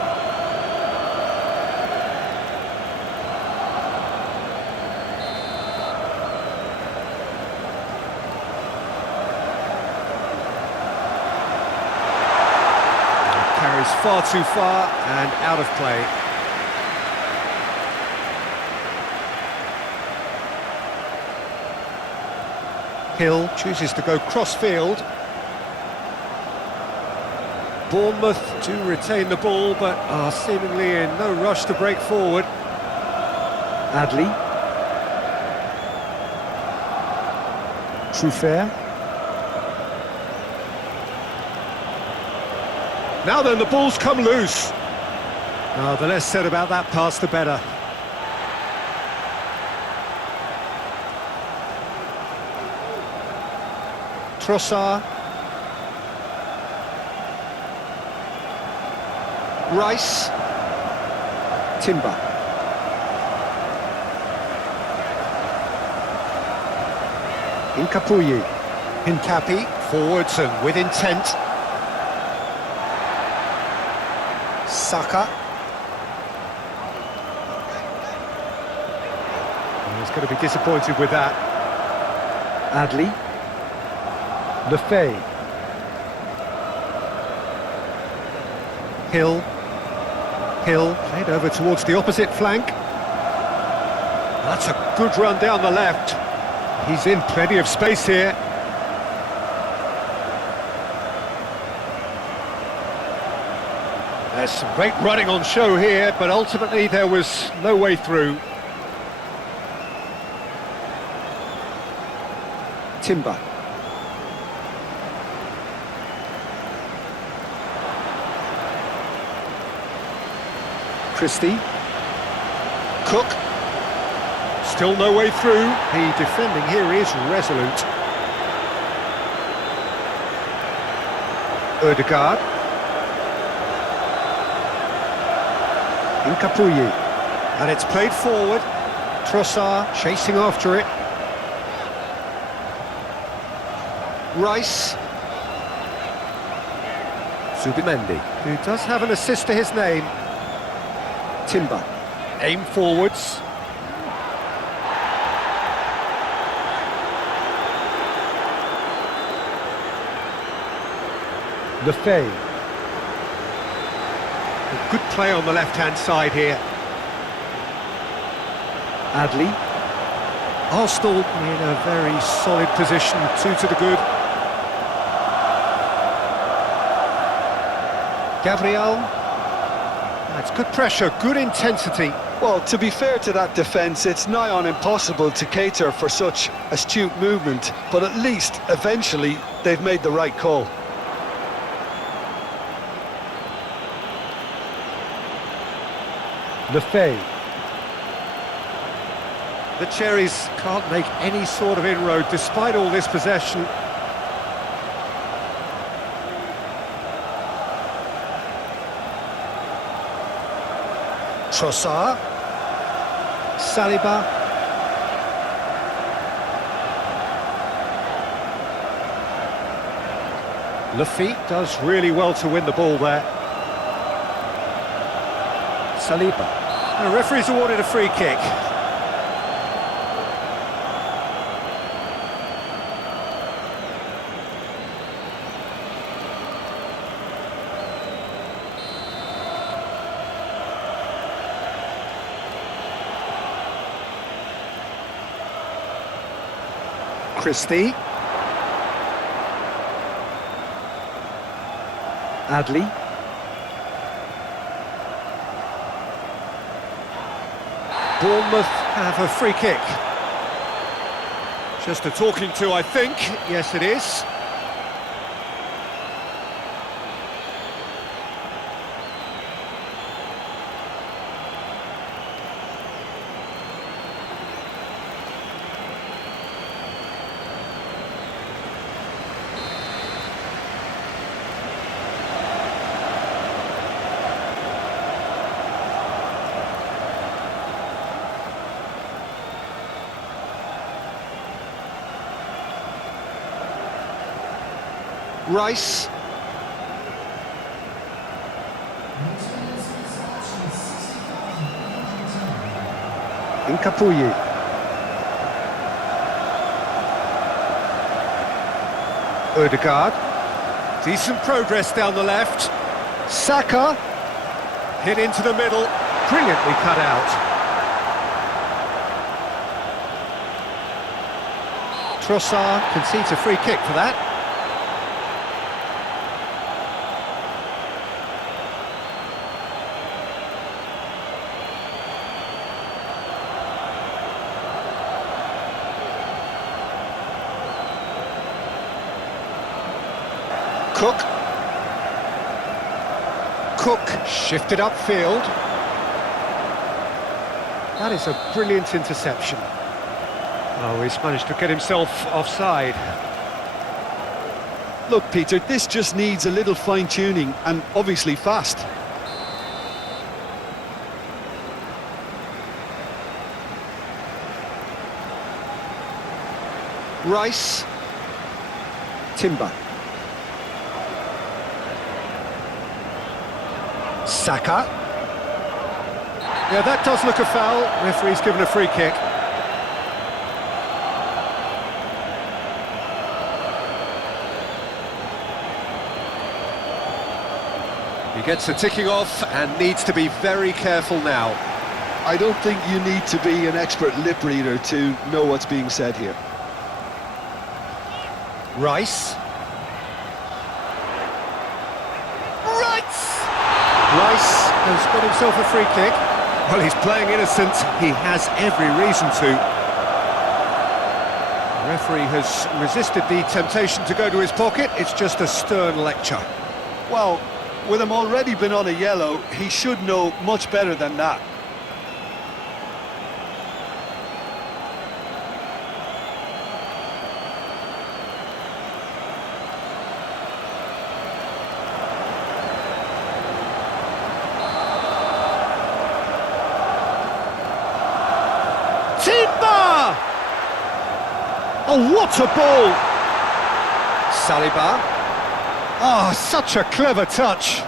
Carries far too far and out of play. Hill chooses to go cross-field. Bournemouth do retain the ball, but are seemingly in no rush to break forward. Adley. Trossard. Now then, the ball's come loose. Oh, the less said about that pass, the better. Trossard. Rice. Timber. Incapuyi. Hincapi forwards and with intent. Saka. He's going to be disappointed with that. Adley. Lefay. Hill. Hill played over towards the opposite flank. That's a good run down the left. He's in plenty of space here. There's some great running on show here, but ultimately there was no way through. Timber. Christie. Cook. Still no way through. The defending here is resolute. Odegaard. Incapuyi. And it's played forward. Trossard chasing after it. Rice. Zubimendi. Who does have an assist to his name. Timber. Aim forwards. Lefay. Good play on the left-hand side here. Adley. Arsenal in a very solid position, 2 to the good. Gabriel. That's good pressure, good intensity. Well, to be fair to that defence, it's nigh on impossible to cater for such astute movement, but at least, eventually, they've made the right call. Lefay. The Cherries can't make any sort of inroad despite all this possession. Trossard. Saliba. Lafitte does really well to win the ball there. Saliba. The referee's awarded a free kick. Christie. Adley. Bournemouth have a free kick. Just a talking to, I think. Yes, it is. Rice. Incapuyi. Odegaard. Decent progress down the left. Saka. Hit into the middle. Brilliantly cut out. Trossard concedes a free kick for that. Cook shifted upfield. That is a brilliant interception. Oh, he's managed to get himself offside. Look, Peter, this just needs a little fine-tuning and obviously fast. Rice. Timber. Saka. Yeah, that does look a foul. Referee's given a free kick. He gets a ticking off and needs to be very careful now. I don't think you need to be an expert lip reader to know what's being said here. Rice. Rice has got himself a free kick. Well, he's playing innocent. He has every reason to. The referee has resisted the temptation to go to his pocket. It's just a stern lecture. Well, with him already been on a yellow, he should know much better than that. Oh, what a ball! Saliba. Oh, such a clever touch.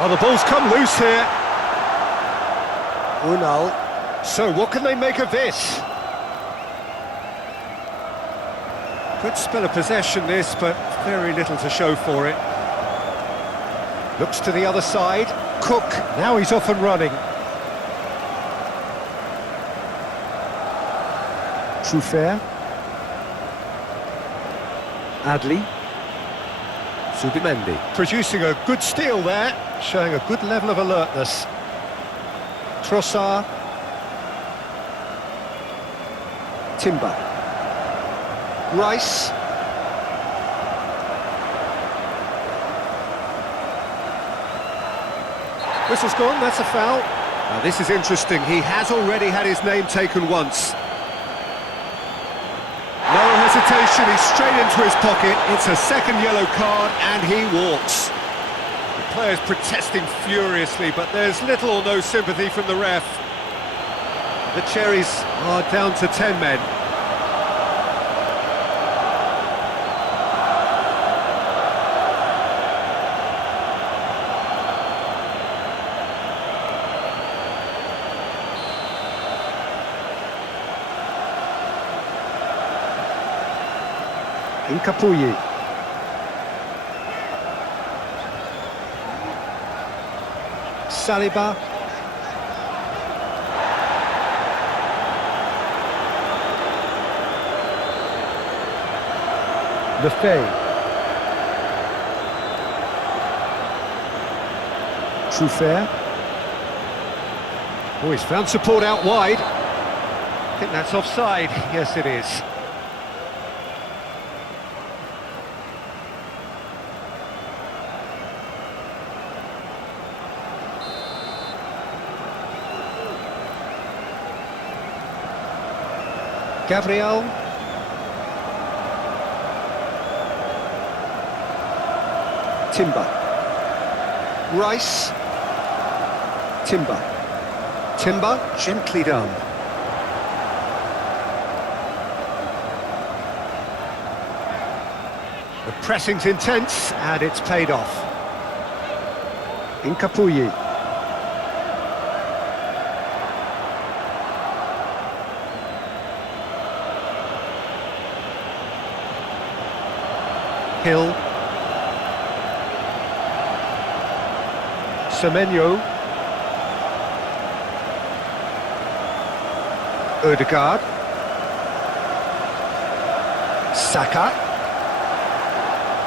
Oh, the ball's come loose here. Unal. So, what can they make of this? Good spell of possession, this, but very little to show for it. Looks to the other side. Cook. Now he's off and running. Trossard. Adli. Subimendi. Producing a good steal there, showing a good level of alertness. Trossard. Timber. Rice. Whistle's gone, that's a foul. Now this is interesting, he has already had his name taken once. No hesitation, he's straight into his pocket. It's a second yellow card and he walks. The player's protesting furiously, but there's little or no sympathy from the ref. The Cherries are down to 10 men. Incapuyi. Saliba. Lefebvre. Trossard. Oh, he's found support out wide. I think that's offside. Yes, it is. Gabriel. Timber. Rice. Timber. Timber, gently done. The pressing's intense, and it's paid off. Incapuyi. Hill. Semenyo. Ødegaard. Saka.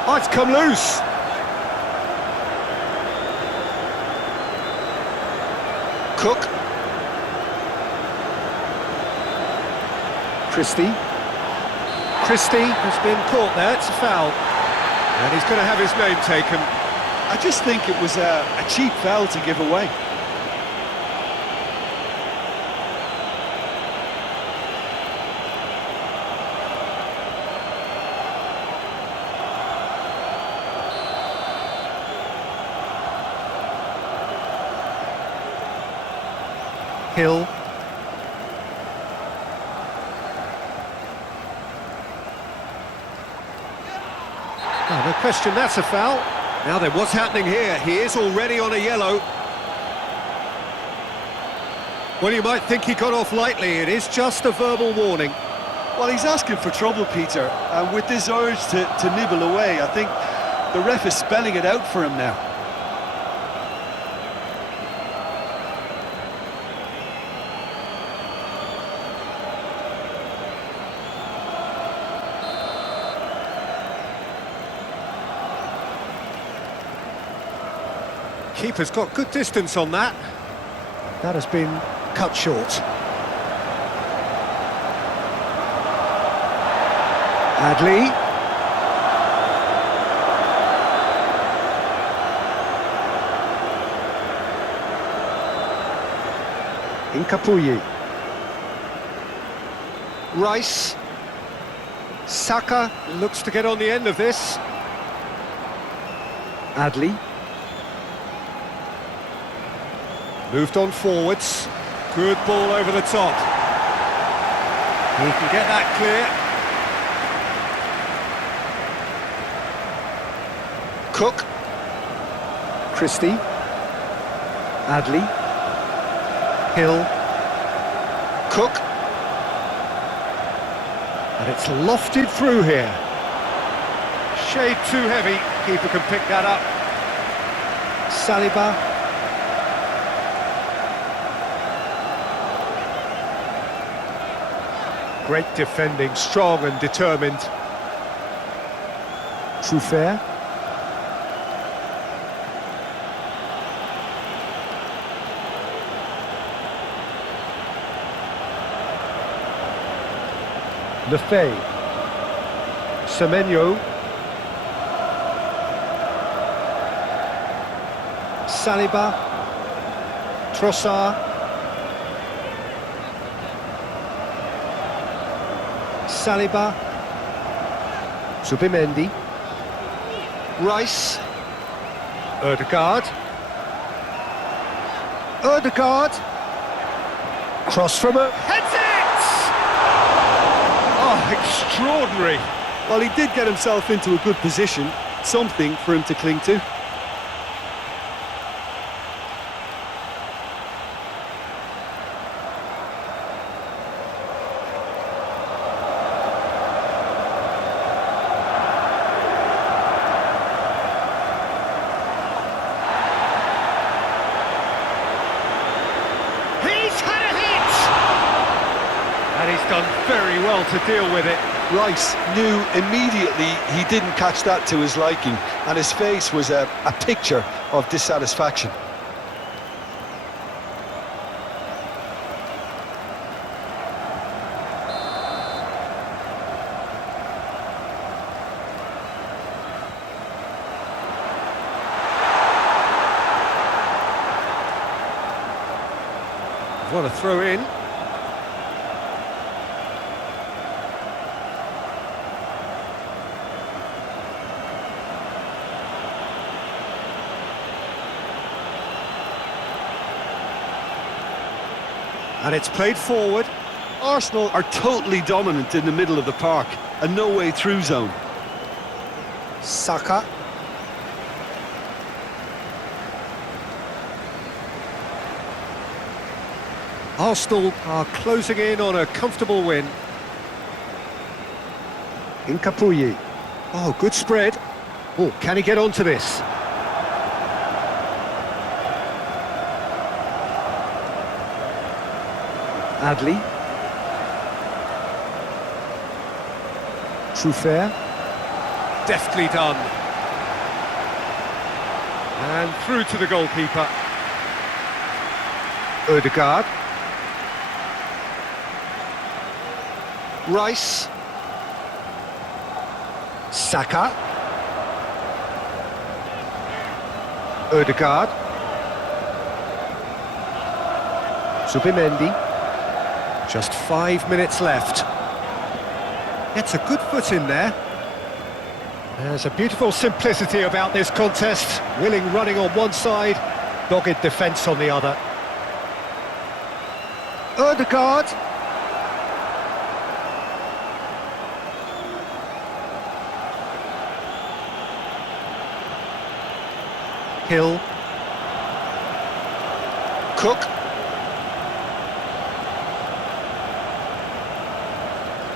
Oh, it's come loose. Cook. Christie. Christie has been caught there, it's a foul. And he's going to have his name taken. I just think it was a cheap foul to give away. Hill. Oh, no question, that's a foul. Now then, what's happening here? He is already on a yellow. Well, you might think he got off lightly. It is just a verbal warning. Well, he's asking for trouble, Peter, and with this urge to nibble away, I think the ref is spelling it out for him now. Keeper's got good distance on that. That has been cut short. Adley. Incapuyi. Rice. Saka looks to get on the end of this. Adley. Moved on forwards. Good ball over the top. He can get that clear. Cook. Christie. Adley. Hill. Cook. And it's lofted through here. Shade too heavy. Keeper can pick that up. Saliba. Great defending, strong and determined. Trossard. Lefebvre. Semenyo. Saliba. Trossard. Saliba. Zubimendi. Rice. Ødegaard. Ødegaard. Cross from a... Heads it! Oh, extraordinary. Well, he did get himself into a good position, something for him to cling to. And he's done very well to deal with it. Rice knew immediately he didn't catch that to his liking, and his face was a picture of dissatisfaction. What a throw in. And it's played forward. Arsenal are totally dominant in the middle of the park, a no-way-through zone. Saka. Arsenal are closing in on a comfortable win. Incapuyi. Oh, good spread. Oh, can he get onto this? Adli. Trossard. Deftly done. And through to the goalkeeper. Odegaard. Rice. Saka. Odegaard. Zubimendi. Just 5 minutes left. Gets a good foot in there. There's a beautiful simplicity about this contest. Willing running on one side, dogged defence on the other. Odegaard. Hill. Cook.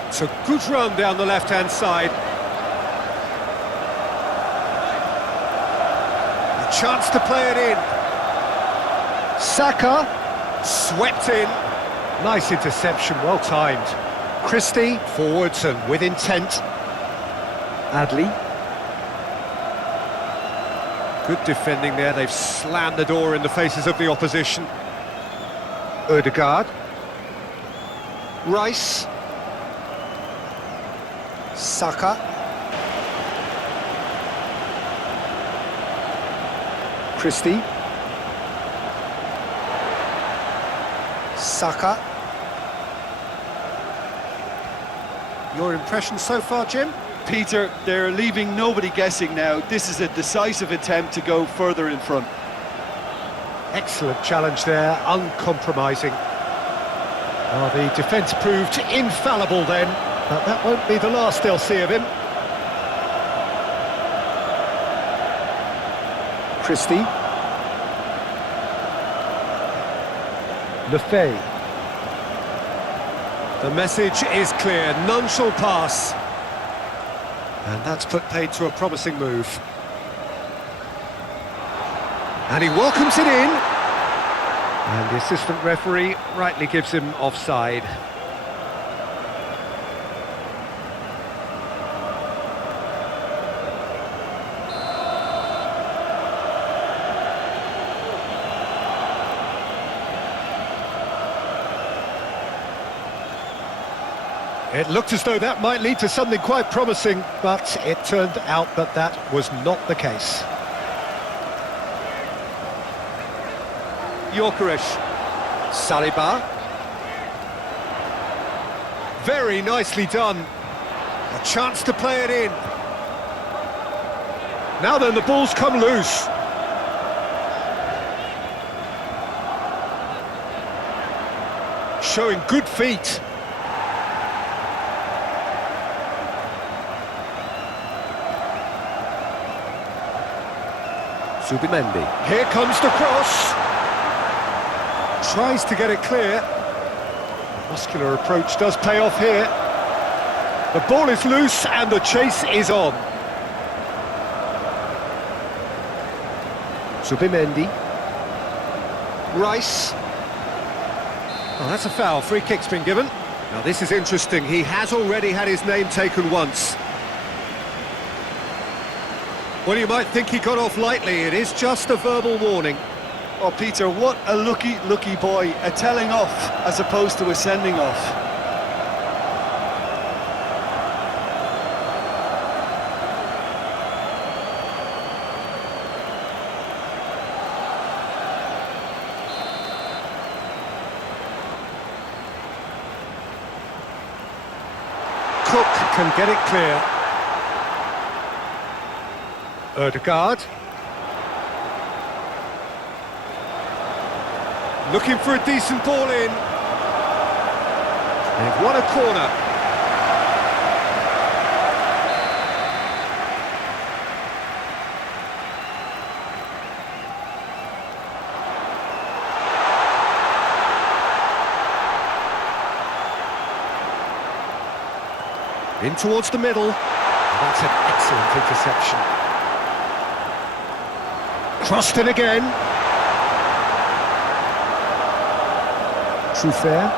It's a good run down the left-hand side. A chance to play it in. Saka. Swept in. Nice interception, well timed. Christie forwards and with intent. Adli. Good defending there, they've slammed the door in the faces of the opposition. Odegaard. Rice. Saka. Christie. Saka. Your impression so far, Jim? Peter, they're leaving nobody guessing now. This is a decisive attempt to go further in front. Excellent challenge there, uncompromising. Well, the defence proved infallible then, but that won't be the last they'll see of him. Christie. Lefebvre. The message is clear, none shall pass. And that's put paid to a promising move. And he welcomes it in. And the assistant referee rightly gives him offside. It looked as though that might lead to something quite promising, but it turned out that that was not the case. Gyökeres. Saliba. Very nicely done. A chance to play it in. Now then, the ball's come loose. Showing good feet. Zubimendi. Here comes the cross. Tries to get it clear. Muscular approach does pay off here. The ball is loose and the chase is on. Zubimendi. Rice. Oh, that's a foul. Free kick's been given. Now this is interesting. He has already had his name taken once. Well, you might think he got off lightly. It is just a verbal warning. Oh, Peter, what a lucky boy. A telling off as opposed to a sending off. Cook can get it clear. Odegaard. Looking for a decent ball in. They've won a corner. In towards the middle. That's an excellent interception. Crossed in again. Trossard.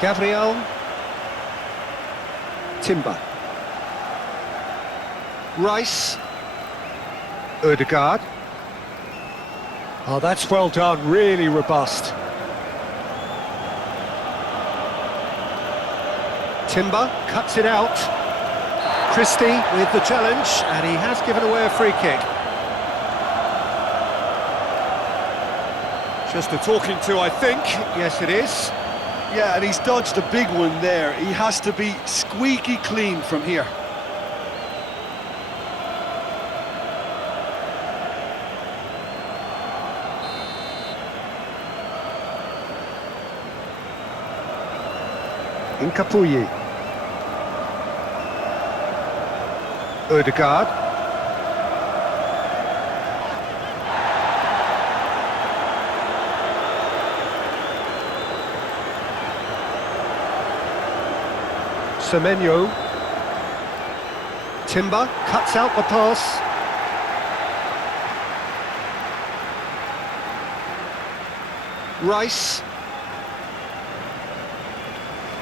Gabriel. Timber. Rice. Ødegaard. Oh, that's well done, really robust. Timber cuts it out. Christie with the challenge, and he has given away a free kick. Just a talking to, I think. Yes, it is. Yeah, and he's dodged a big one there. He has to be squeaky clean from here. Incapuyi. Ødegaard. Semenyo. Timber cuts out the pass. Rice.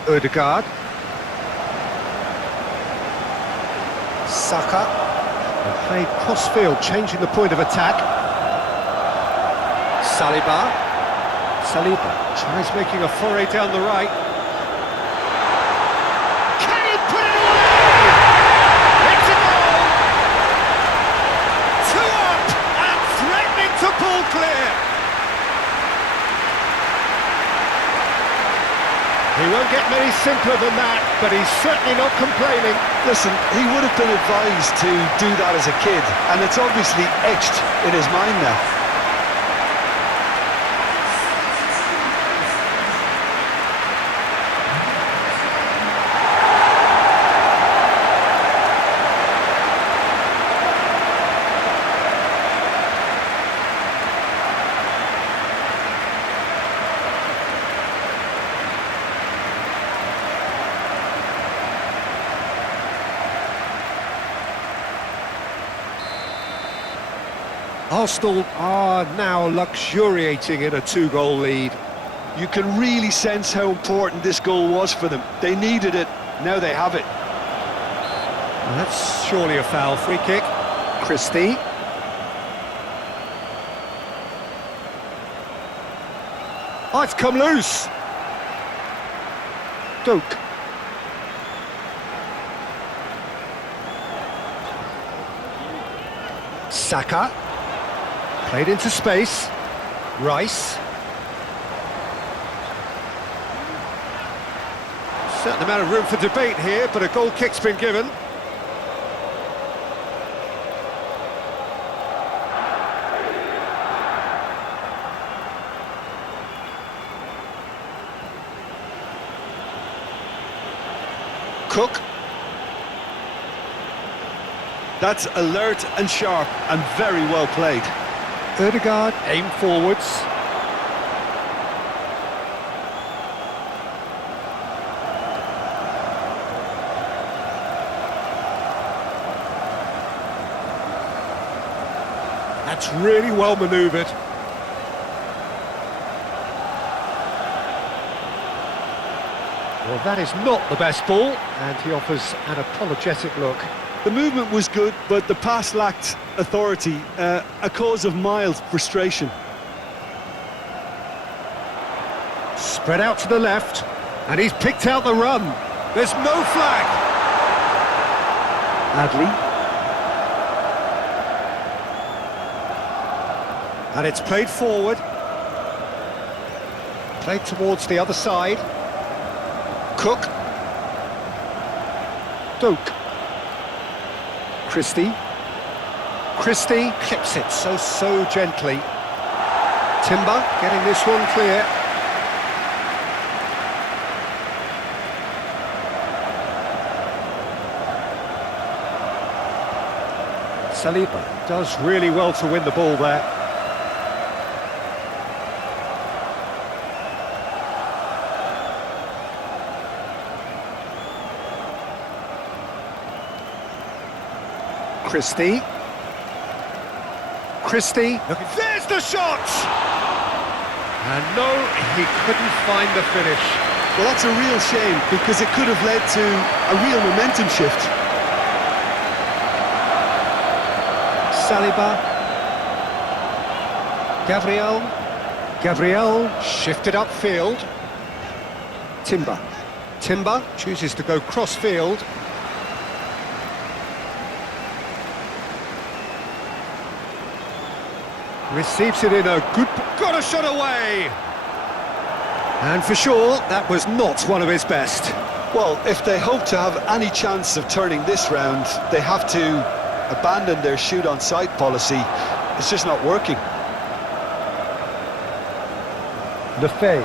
Ødegaard. Saka. And played cross-field, changing the point of attack. Saliba. Saliba tries making a foray down the right. Can he put it away? It's a goal! 2 up and threatening to pull clear. He won't get many simpler than that, but he's certainly not complaining. Listen, he would have been advised to do that as a kid, and it's obviously etched in his mind now. Arsenal are now luxuriating in a 2-goal lead. You can really sense how important this goal was for them. They needed it, now they have it. Well, that's surely a foul. Free kick. Christie. Oh, it's come loose. Doak. Saka. Played into space. Rice. Certain amount of room for debate here, but a goal kick's been given. Cook. That's alert and sharp and very well played. Ødegaard aim forwards. That's really well manoeuvred. Well, that is not the best ball, and he offers an apologetic look. The movement was good, but the pass lacked authority, a cause of mild frustration. Spread out to the left, and he's picked out the run. There's no flag. Adley. And it's played forward. Played towards the other side. Cook. Doak. Christie. Christie clips it so gently. Timber getting this one clear. Saliba. Does really well to win the ball there. Christie. There's the shot! And no, he couldn't find the finish. Well, that's a real shame, because it could have led to a real momentum shift. Saliba. Gabriel shifted upfield. Timber chooses to go cross-field. Receives it in a good... Got a shot away! And for sure, that was not one of his best. Well, if they hope to have any chance of turning this round, they have to abandon their shoot-on-sight policy. It's just not working. Lefay.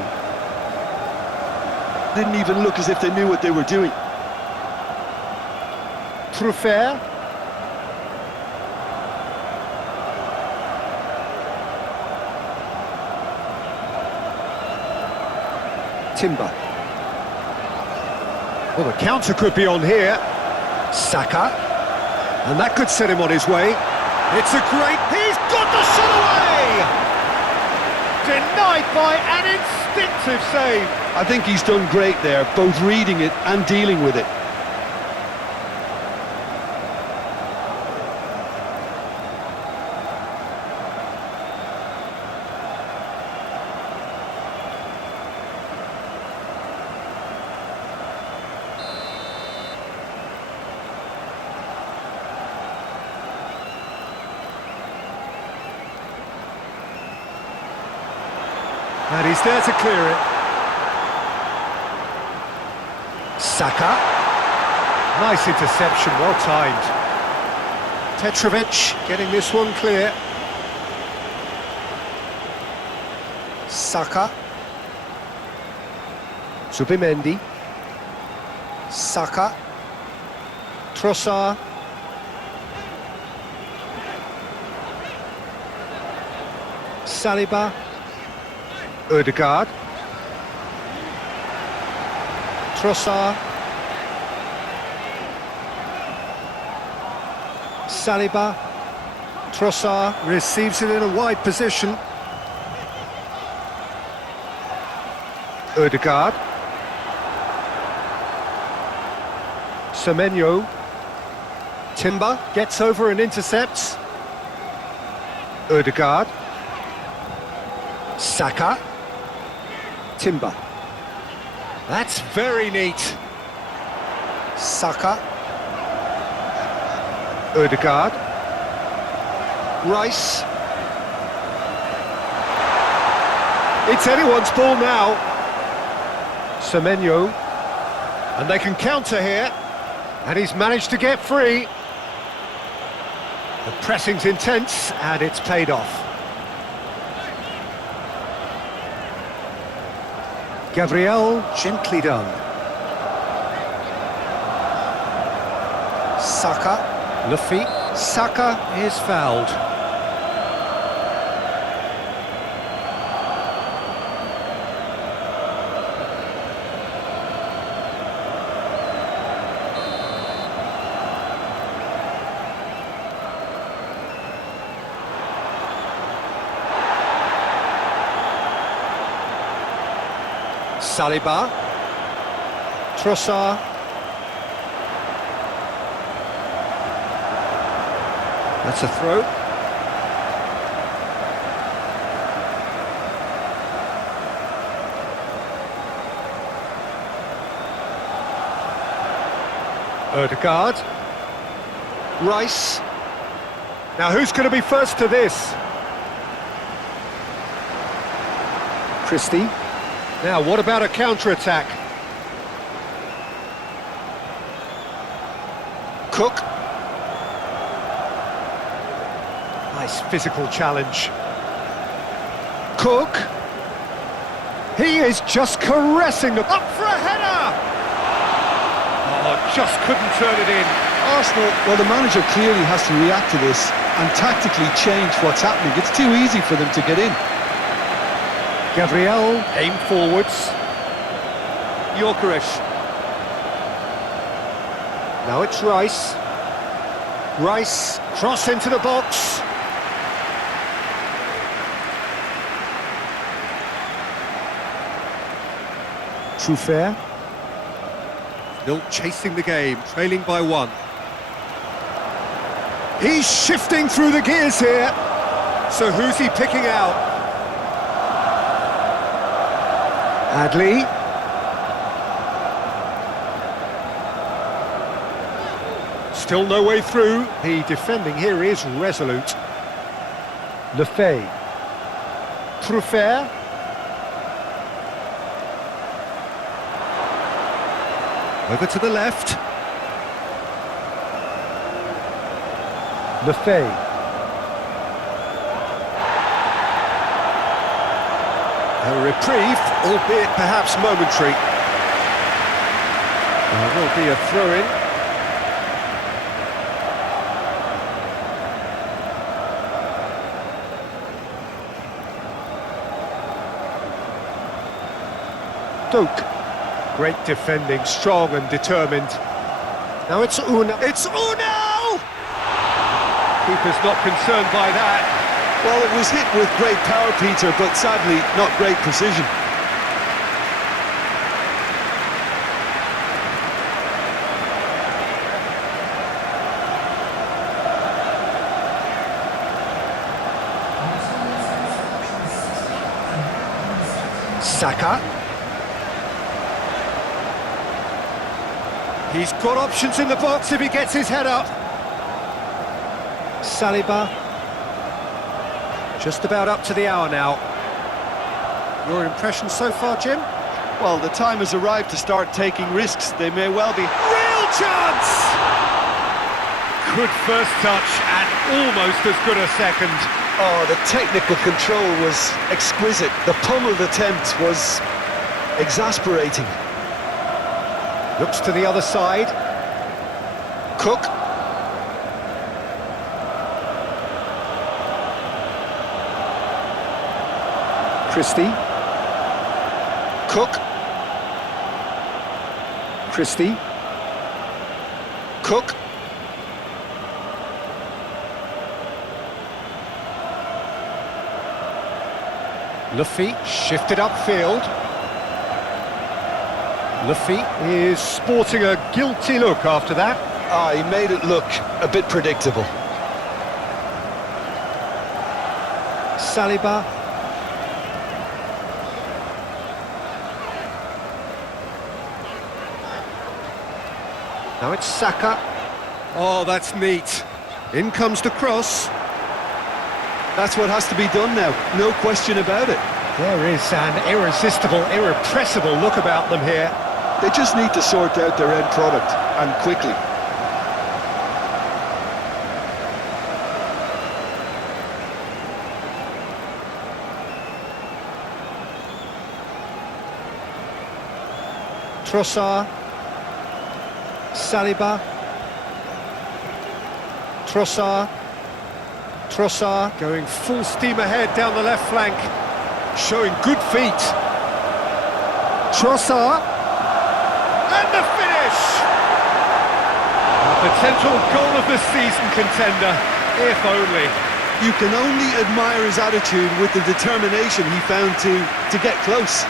Didn't even look as if they knew what they were doing. Trossard. Timber. Well, the counter could be on here. Saka. And that could set him on his way. It's a great... He's got the shot away! Denied by an instinctive save. I think he's done great there, both reading it and dealing with it. And he's there to clear it. Saka. Nice interception, well timed. Petrovic getting this one clear. Saka. Zubimendi. Saka. Trossard. Saliba. Ødegaard. Trossard. Saliba. Trossard receives it in a wide position. Ødegaard. Semenyo. Timber gets over and intercepts. Ødegaard. Saka. Timber. That's very neat. Saka. Ødegaard. Rice. It's anyone's ball now. Semenyo. And they can counter here. And he's managed to get free. The pressing's intense and it's paid off. Gabriel, gently done. Saka, Luffy. Saka is fouled. Saliba. Trossard. That's a throw. Ødegaard. Rice. Now who's going to be first to this? Christie. Now, what about a counter-attack? Cook. Nice physical challenge. Cook. He is just caressing the... Up for a header! Oh, just couldn't turn it in. Arsenal, well, the manager clearly has to react to this and tactically change what's happening. It's too easy for them to get in. Gabriel. Aim forwards. Gyökeres. Now it's Rice. Rice, cross into the box. Trossard. Still chasing the game, trailing by 1. He's shifting through the gears here. So who's he picking out? Adley. Still no way through. The defending here is resolute. Lefebvre. Trossard. Over to the left. Lefebvre. A reprieve, albeit perhaps momentary. There will be a throw-in. Doak. Great defending, strong and determined. Now it's Una. It's Unal! Keeper's not concerned by that. Well, it was hit with great power, Peter, but sadly, not great precision. Saka. He's got options in the box if he gets his head up. Saliba. Just about up to the hour now. Your impression so far, Jim? Well, the time has arrived to start taking risks. They may well be. Real chance! Good first touch and almost as good a second. Oh, the technical control was exquisite. The pummeled attempt was exasperating. Looks to the other side. Cook. Christie. Cook. Christie. Cook. Luffy shifted upfield. Luffy is sporting a guilty look after that. Ah, he made it look a bit predictable. Saliba. Now it's Saka. Oh, that's neat. In comes the cross. That's what has to be done now, no question about it. There is an irresistible, irrepressible look about them here. They just need to sort out their end product, and quickly. Trossard. Saliba. Trossard. Trossard. Going full steam ahead down the left flank. Showing good feet. Trossard. And the finish! A potential goal of the season contender, if only. You can only admire his attitude with the determination he found to get close.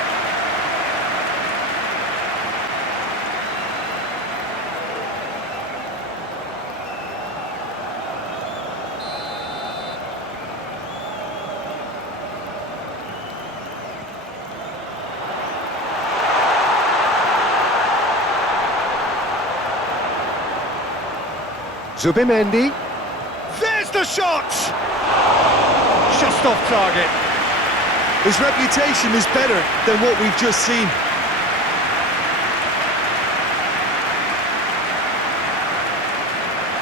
Zubimendi. There's the shot! Just off target. His reputation is better than what we've just seen.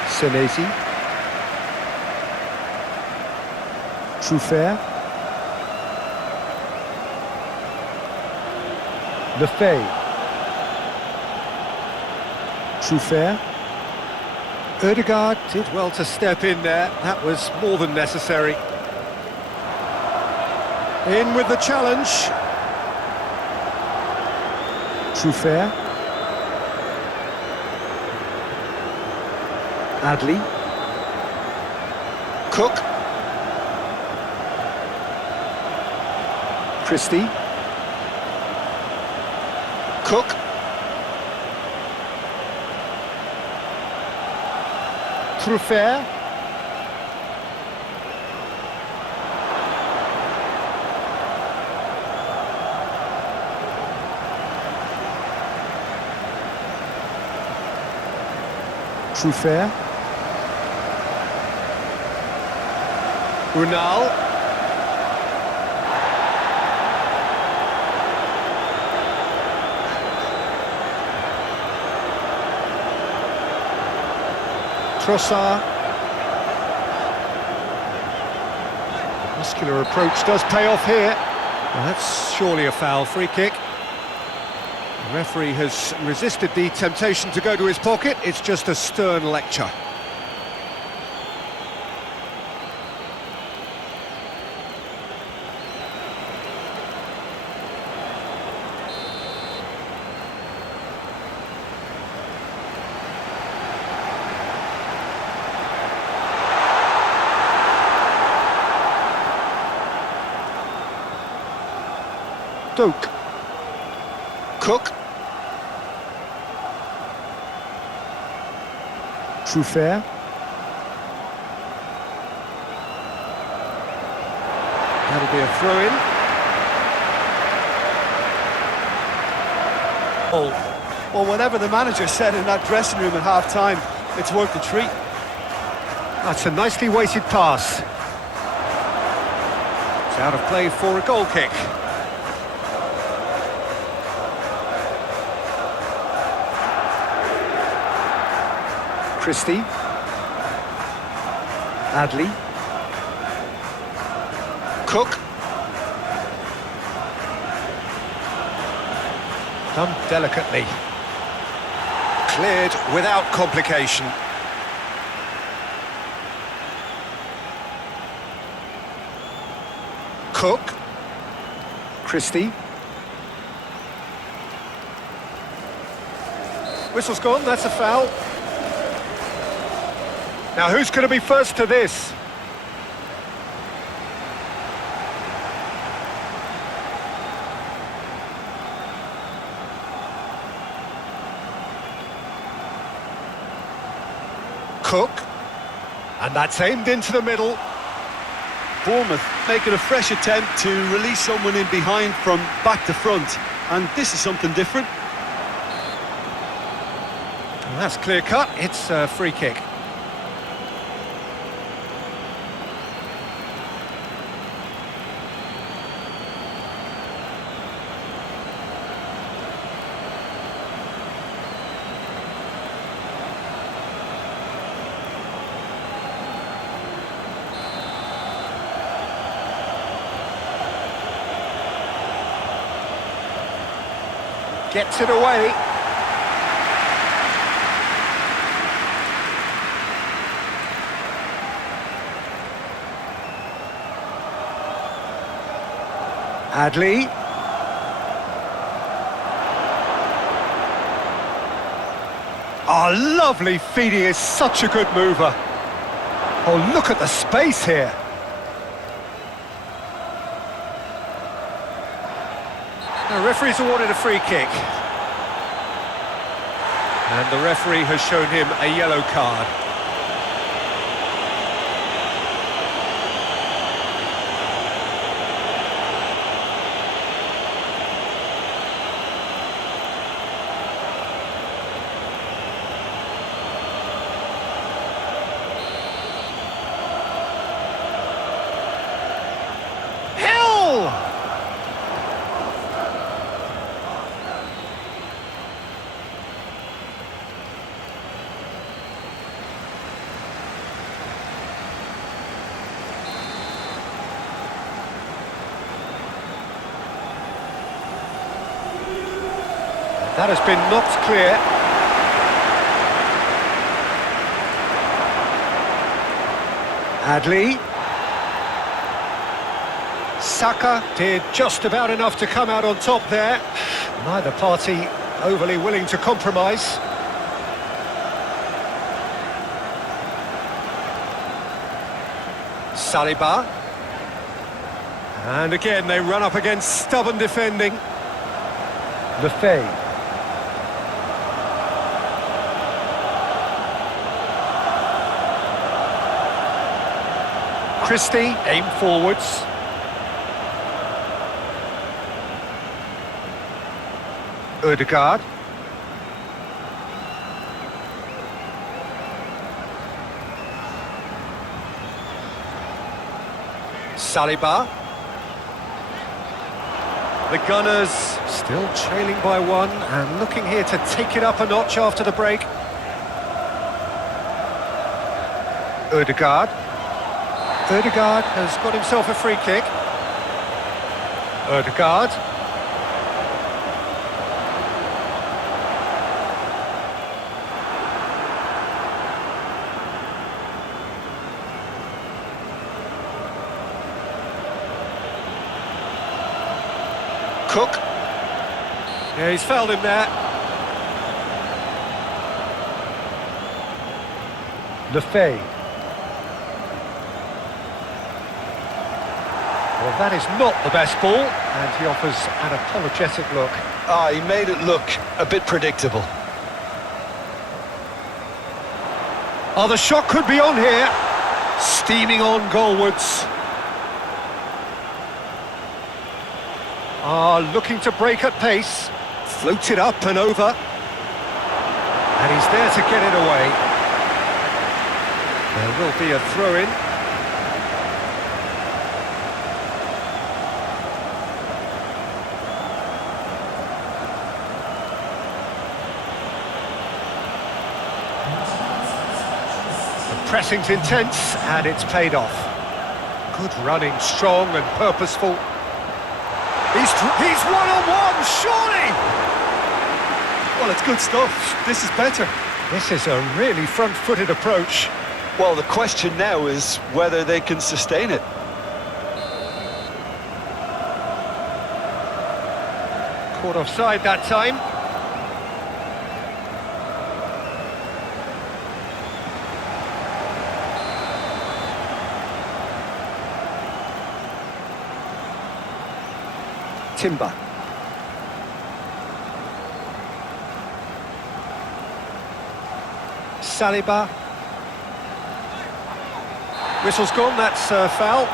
Senesi. Trossard. Lefebvre. Trossard. Ødegaard. Did well to step in there, that was more than necessary. In with the challenge. Trossard. Adli. Cook. Christie. Cook. Trossard. Trossard. Unal. Trossard. Muscular approach does pay off here. Well, that's surely a foul. Free kick. The referee has resisted the temptation to go to his pocket. It's just a stern lecture. Doak. Cook. Trossard. That'll be a throw-in. Well, whatever the manager said in that dressing room at half-time, it's worth the treat. That's a nicely weighted pass. It's out of play for a goal kick. Christie. Adli. Cook. Done delicately. Cleared without complication. Cook. Christie. Whistle's gone, that's a foul. Now who's going to be first to this? Cook. And that's aimed into the middle. Bournemouth making a fresh attempt to release someone in behind from back to front. And this is something different. Well, that's clear cut, it's a free kick. Gets it away. Adli. Oh, lovely feed. He is such a good mover. Oh, look at the space here. The referee's awarded a free kick. And the referee has shown him a yellow card. That has been knocked clear. Adli. Saka did just about enough to come out on top there. Neither party overly willing to compromise. Saliba. And again they run up against stubborn defending. Lefebvre. Christie, aim forwards. Ødegaard. Saliba. The Gunners still trailing by one and looking here to take it up a notch after the break. Ødegaard. Ødegaard has got himself a free kick. Ødegaard. Cook. Yeah, he's fouled him there. Lefebvre. Well, that is not the best ball, and he offers an apologetic look. He made it look a bit predictable. Oh, the shot could be on here. Steaming on goalwards. Looking to break at pace. Floated up and over. And he's there to get it away. There will be a throw-in. The pressing's intense and it's paid off. Good running, strong and purposeful. He's one-on-one, surely! Well, it's good stuff. This is better. This is a really front-footed approach. Well, the question now is whether they can sustain it. Caught offside that time. Timber. Saliba. Whistle's gone, that's foul.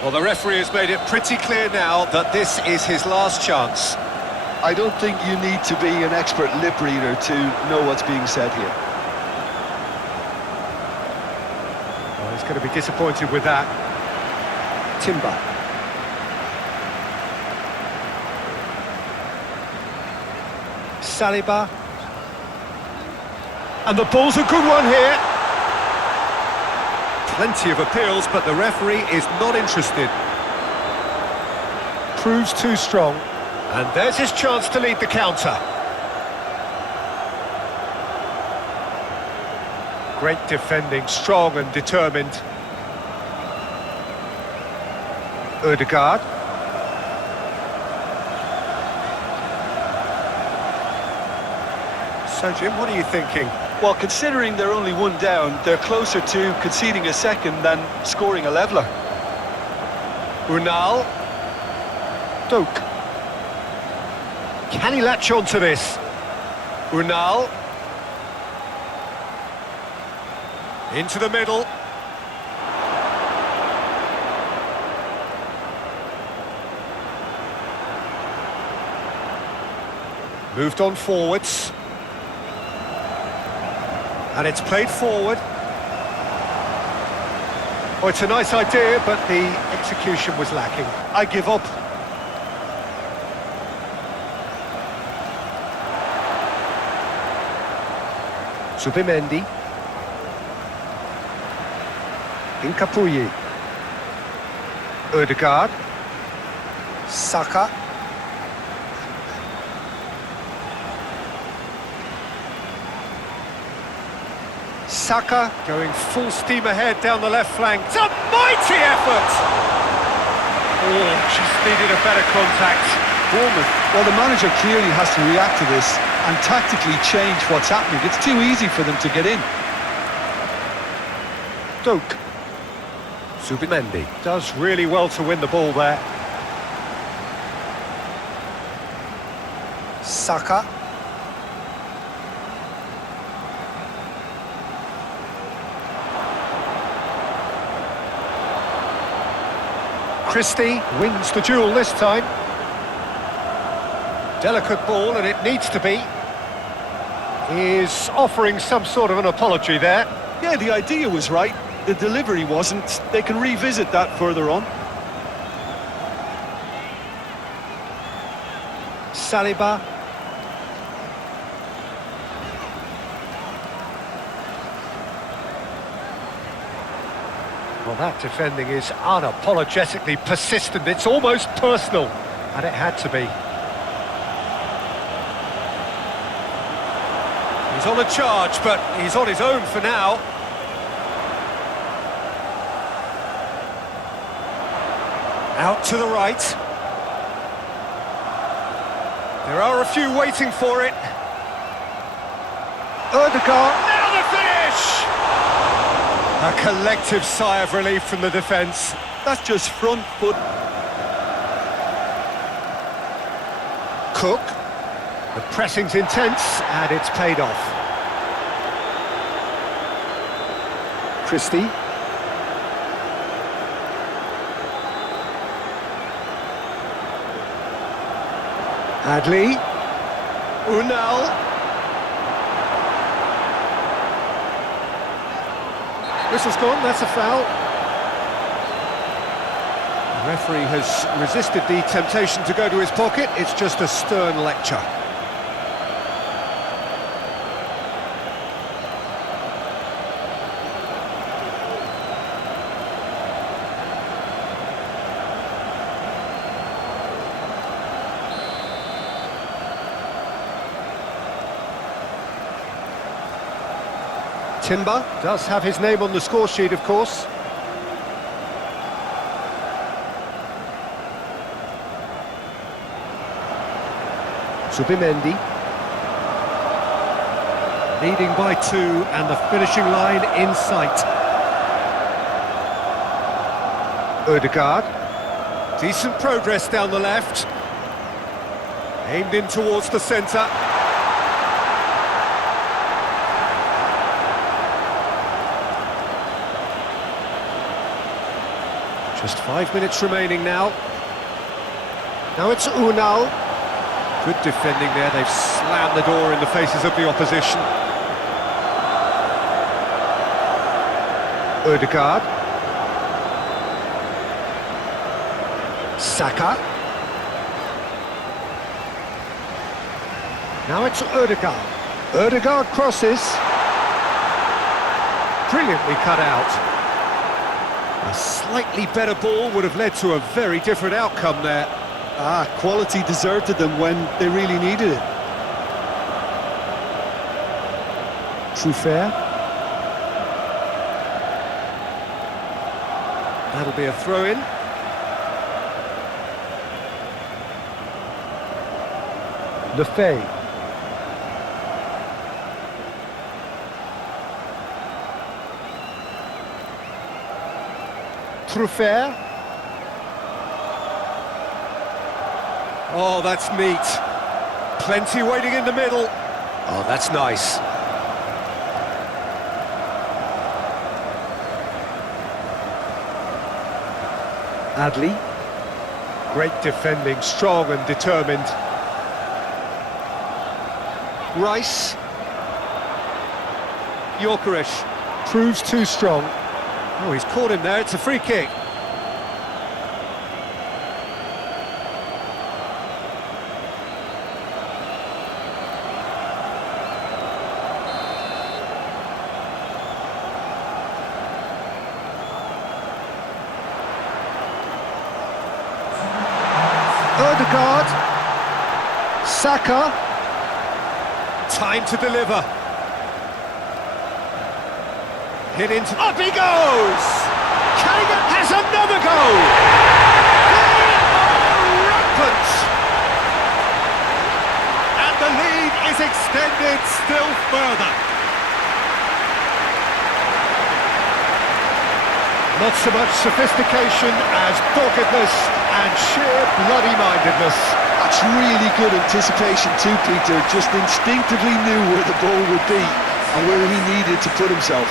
Well, the referee has made it pretty clear now that this is his last chance. I don't think you need to be an expert lip reader to know what's being said here. Well, he's going to be disappointed with that. Timber. Saliba. And the ball's a good one here. Plenty of appeals, but the referee is not interested. Proves too strong. And there's his chance to lead the counter. Great defending, strong and determined. Ødegaard. So, Jim, what are you thinking? Well, considering they're only one down, they're closer to conceding a second than scoring a leveller. Unal. Doak. Can he latch on to this? Unal. Into the middle. Moved on forwards. And it's played forward. Oh, it's a nice idea, but the execution was lacking. I give up. Zubimendi. Incapuyi. Ødegaard. Saka. Saka going full steam ahead down the left flank. It's a mighty effort! Oh, just needed a better contact. Bournemouth, well, the manager clearly has to react to this and tactically change what's happening. It's too easy for them to get in. Doak Zubimendi does really well to win the ball there. Saka. Christie wins the duel this time. Delicate ball, and it needs to be. He's offering some sort of an apology there. Yeah, the idea was right. The delivery wasn't. They can revisit that further on. Saliba. Well, that defending is unapologetically persistent. It's almost personal, and it had to be. He's on a charge, but he's on his own for now. Out to the right. There are a few waiting for it. Ødegaard. Now the finish! A collective sigh of relief from the defence. That's just front foot. Cook. The pressing's intense, and it's paid off. Christie. Adley. Unal. Whistle's gone, that's a foul. The referee has resisted the temptation to go to his pocket. It's just a stern lecture. Timber does have his name on the score sheet, of course. Zubimendi. Leading by 2 and the finishing line in sight. Ødegaard. Decent progress down the left. Aimed in towards the centre. Just 5 minutes remaining now. Now it's Unal. Good defending there. They've slammed the door in the faces of the opposition. Ødegaard. Saka. Now it's Ødegaard. Ødegaard crosses. Brilliantly cut out. A slightly better ball would have led to a very different outcome there. Quality deserted them when they really needed it. Trossard. That'll be a throw-in. Lefebvre. Trossard. Oh, that's neat. Plenty waiting in the middle. Oh, that's nice. Adley. Great defending, strong and determined. Rice. Gyökeres Proves too strong. Oh, he's caught him there. It's a free kick. Ødegaard. Saka. Time to deliver. Hit into... Up he goes! Carrigan has another goal! They are rampant! And the lead is extended still further. Not so much sophistication as doggedness and sheer bloody-mindedness. That's really good anticipation too, Peter. Just instinctively knew where the ball would be and where he needed to put himself.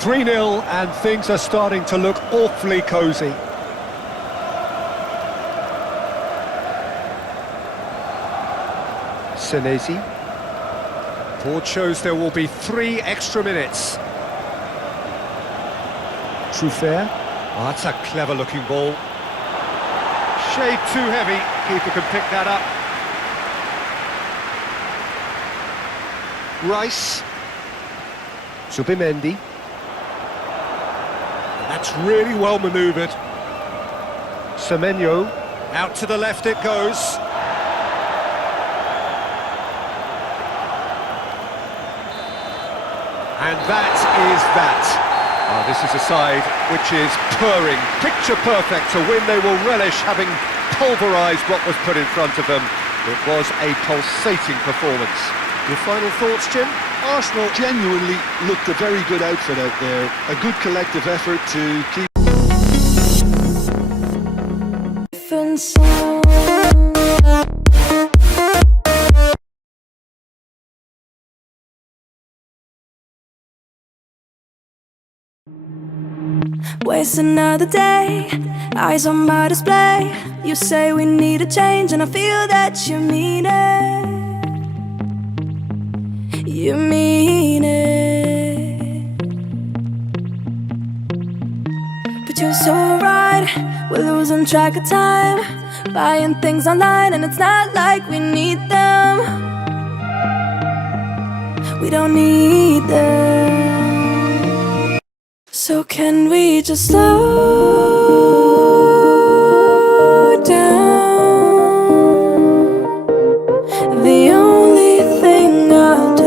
"3-0 and things are starting to look awfully cosy. Senesi. Board shows there will be 3 extra minutes. Trossard. Oh, that's a clever-looking ball. Shade too heavy. Keeper can pick that up. Rice. Subimendi. That's really well manoeuvred. Semenyo. Out to the left it goes. And that is that. Oh, this is a side which is purring, picture perfect, a win they will relish, having pulverised what was put in front of them. It was a pulsating performance. Your final thoughts, Jim? Arsenal genuinely looked a very good outfit out there. A good collective effort to keep... Different sound. Waste another day, eyes on my display. You say we need a change and I feel that you mean it. You mean it. But you're so right, we're losing track of time, buying things online and it's not like we need them. We don't need them. So can we just slow down? The only thing I'll do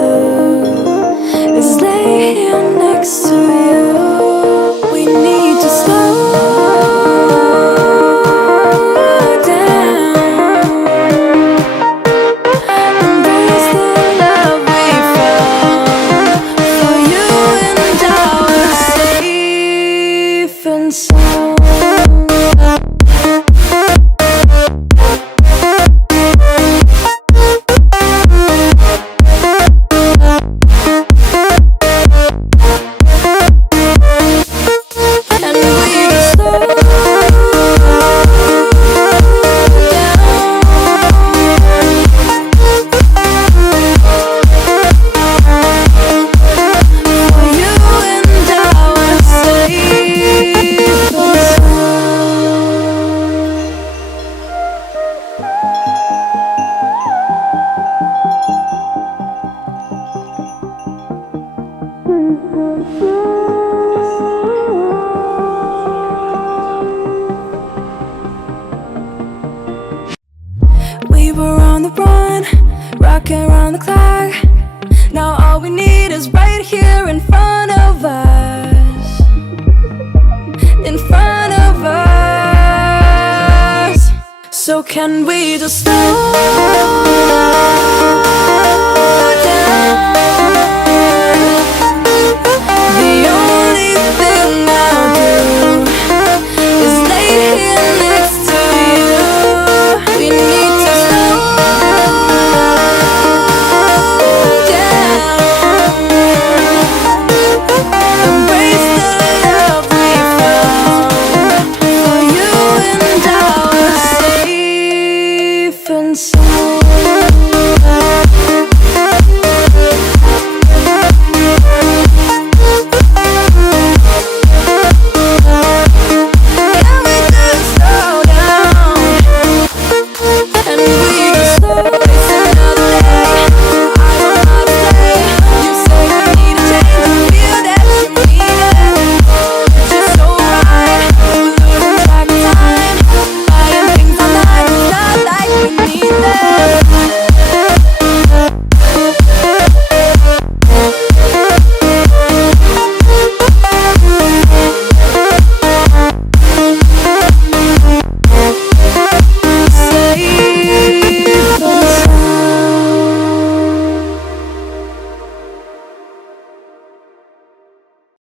is lay here next to you. We need to slow down. Embrace the love we found. For you and our safe and sound. We were on the run, rocking around the clock. Now all we need is right here in front of us. In front of us. So can we just slow down? The only thing I'll do is lay here next to you. We need to slow down. Embrace the love we found. For you and our safe and sound.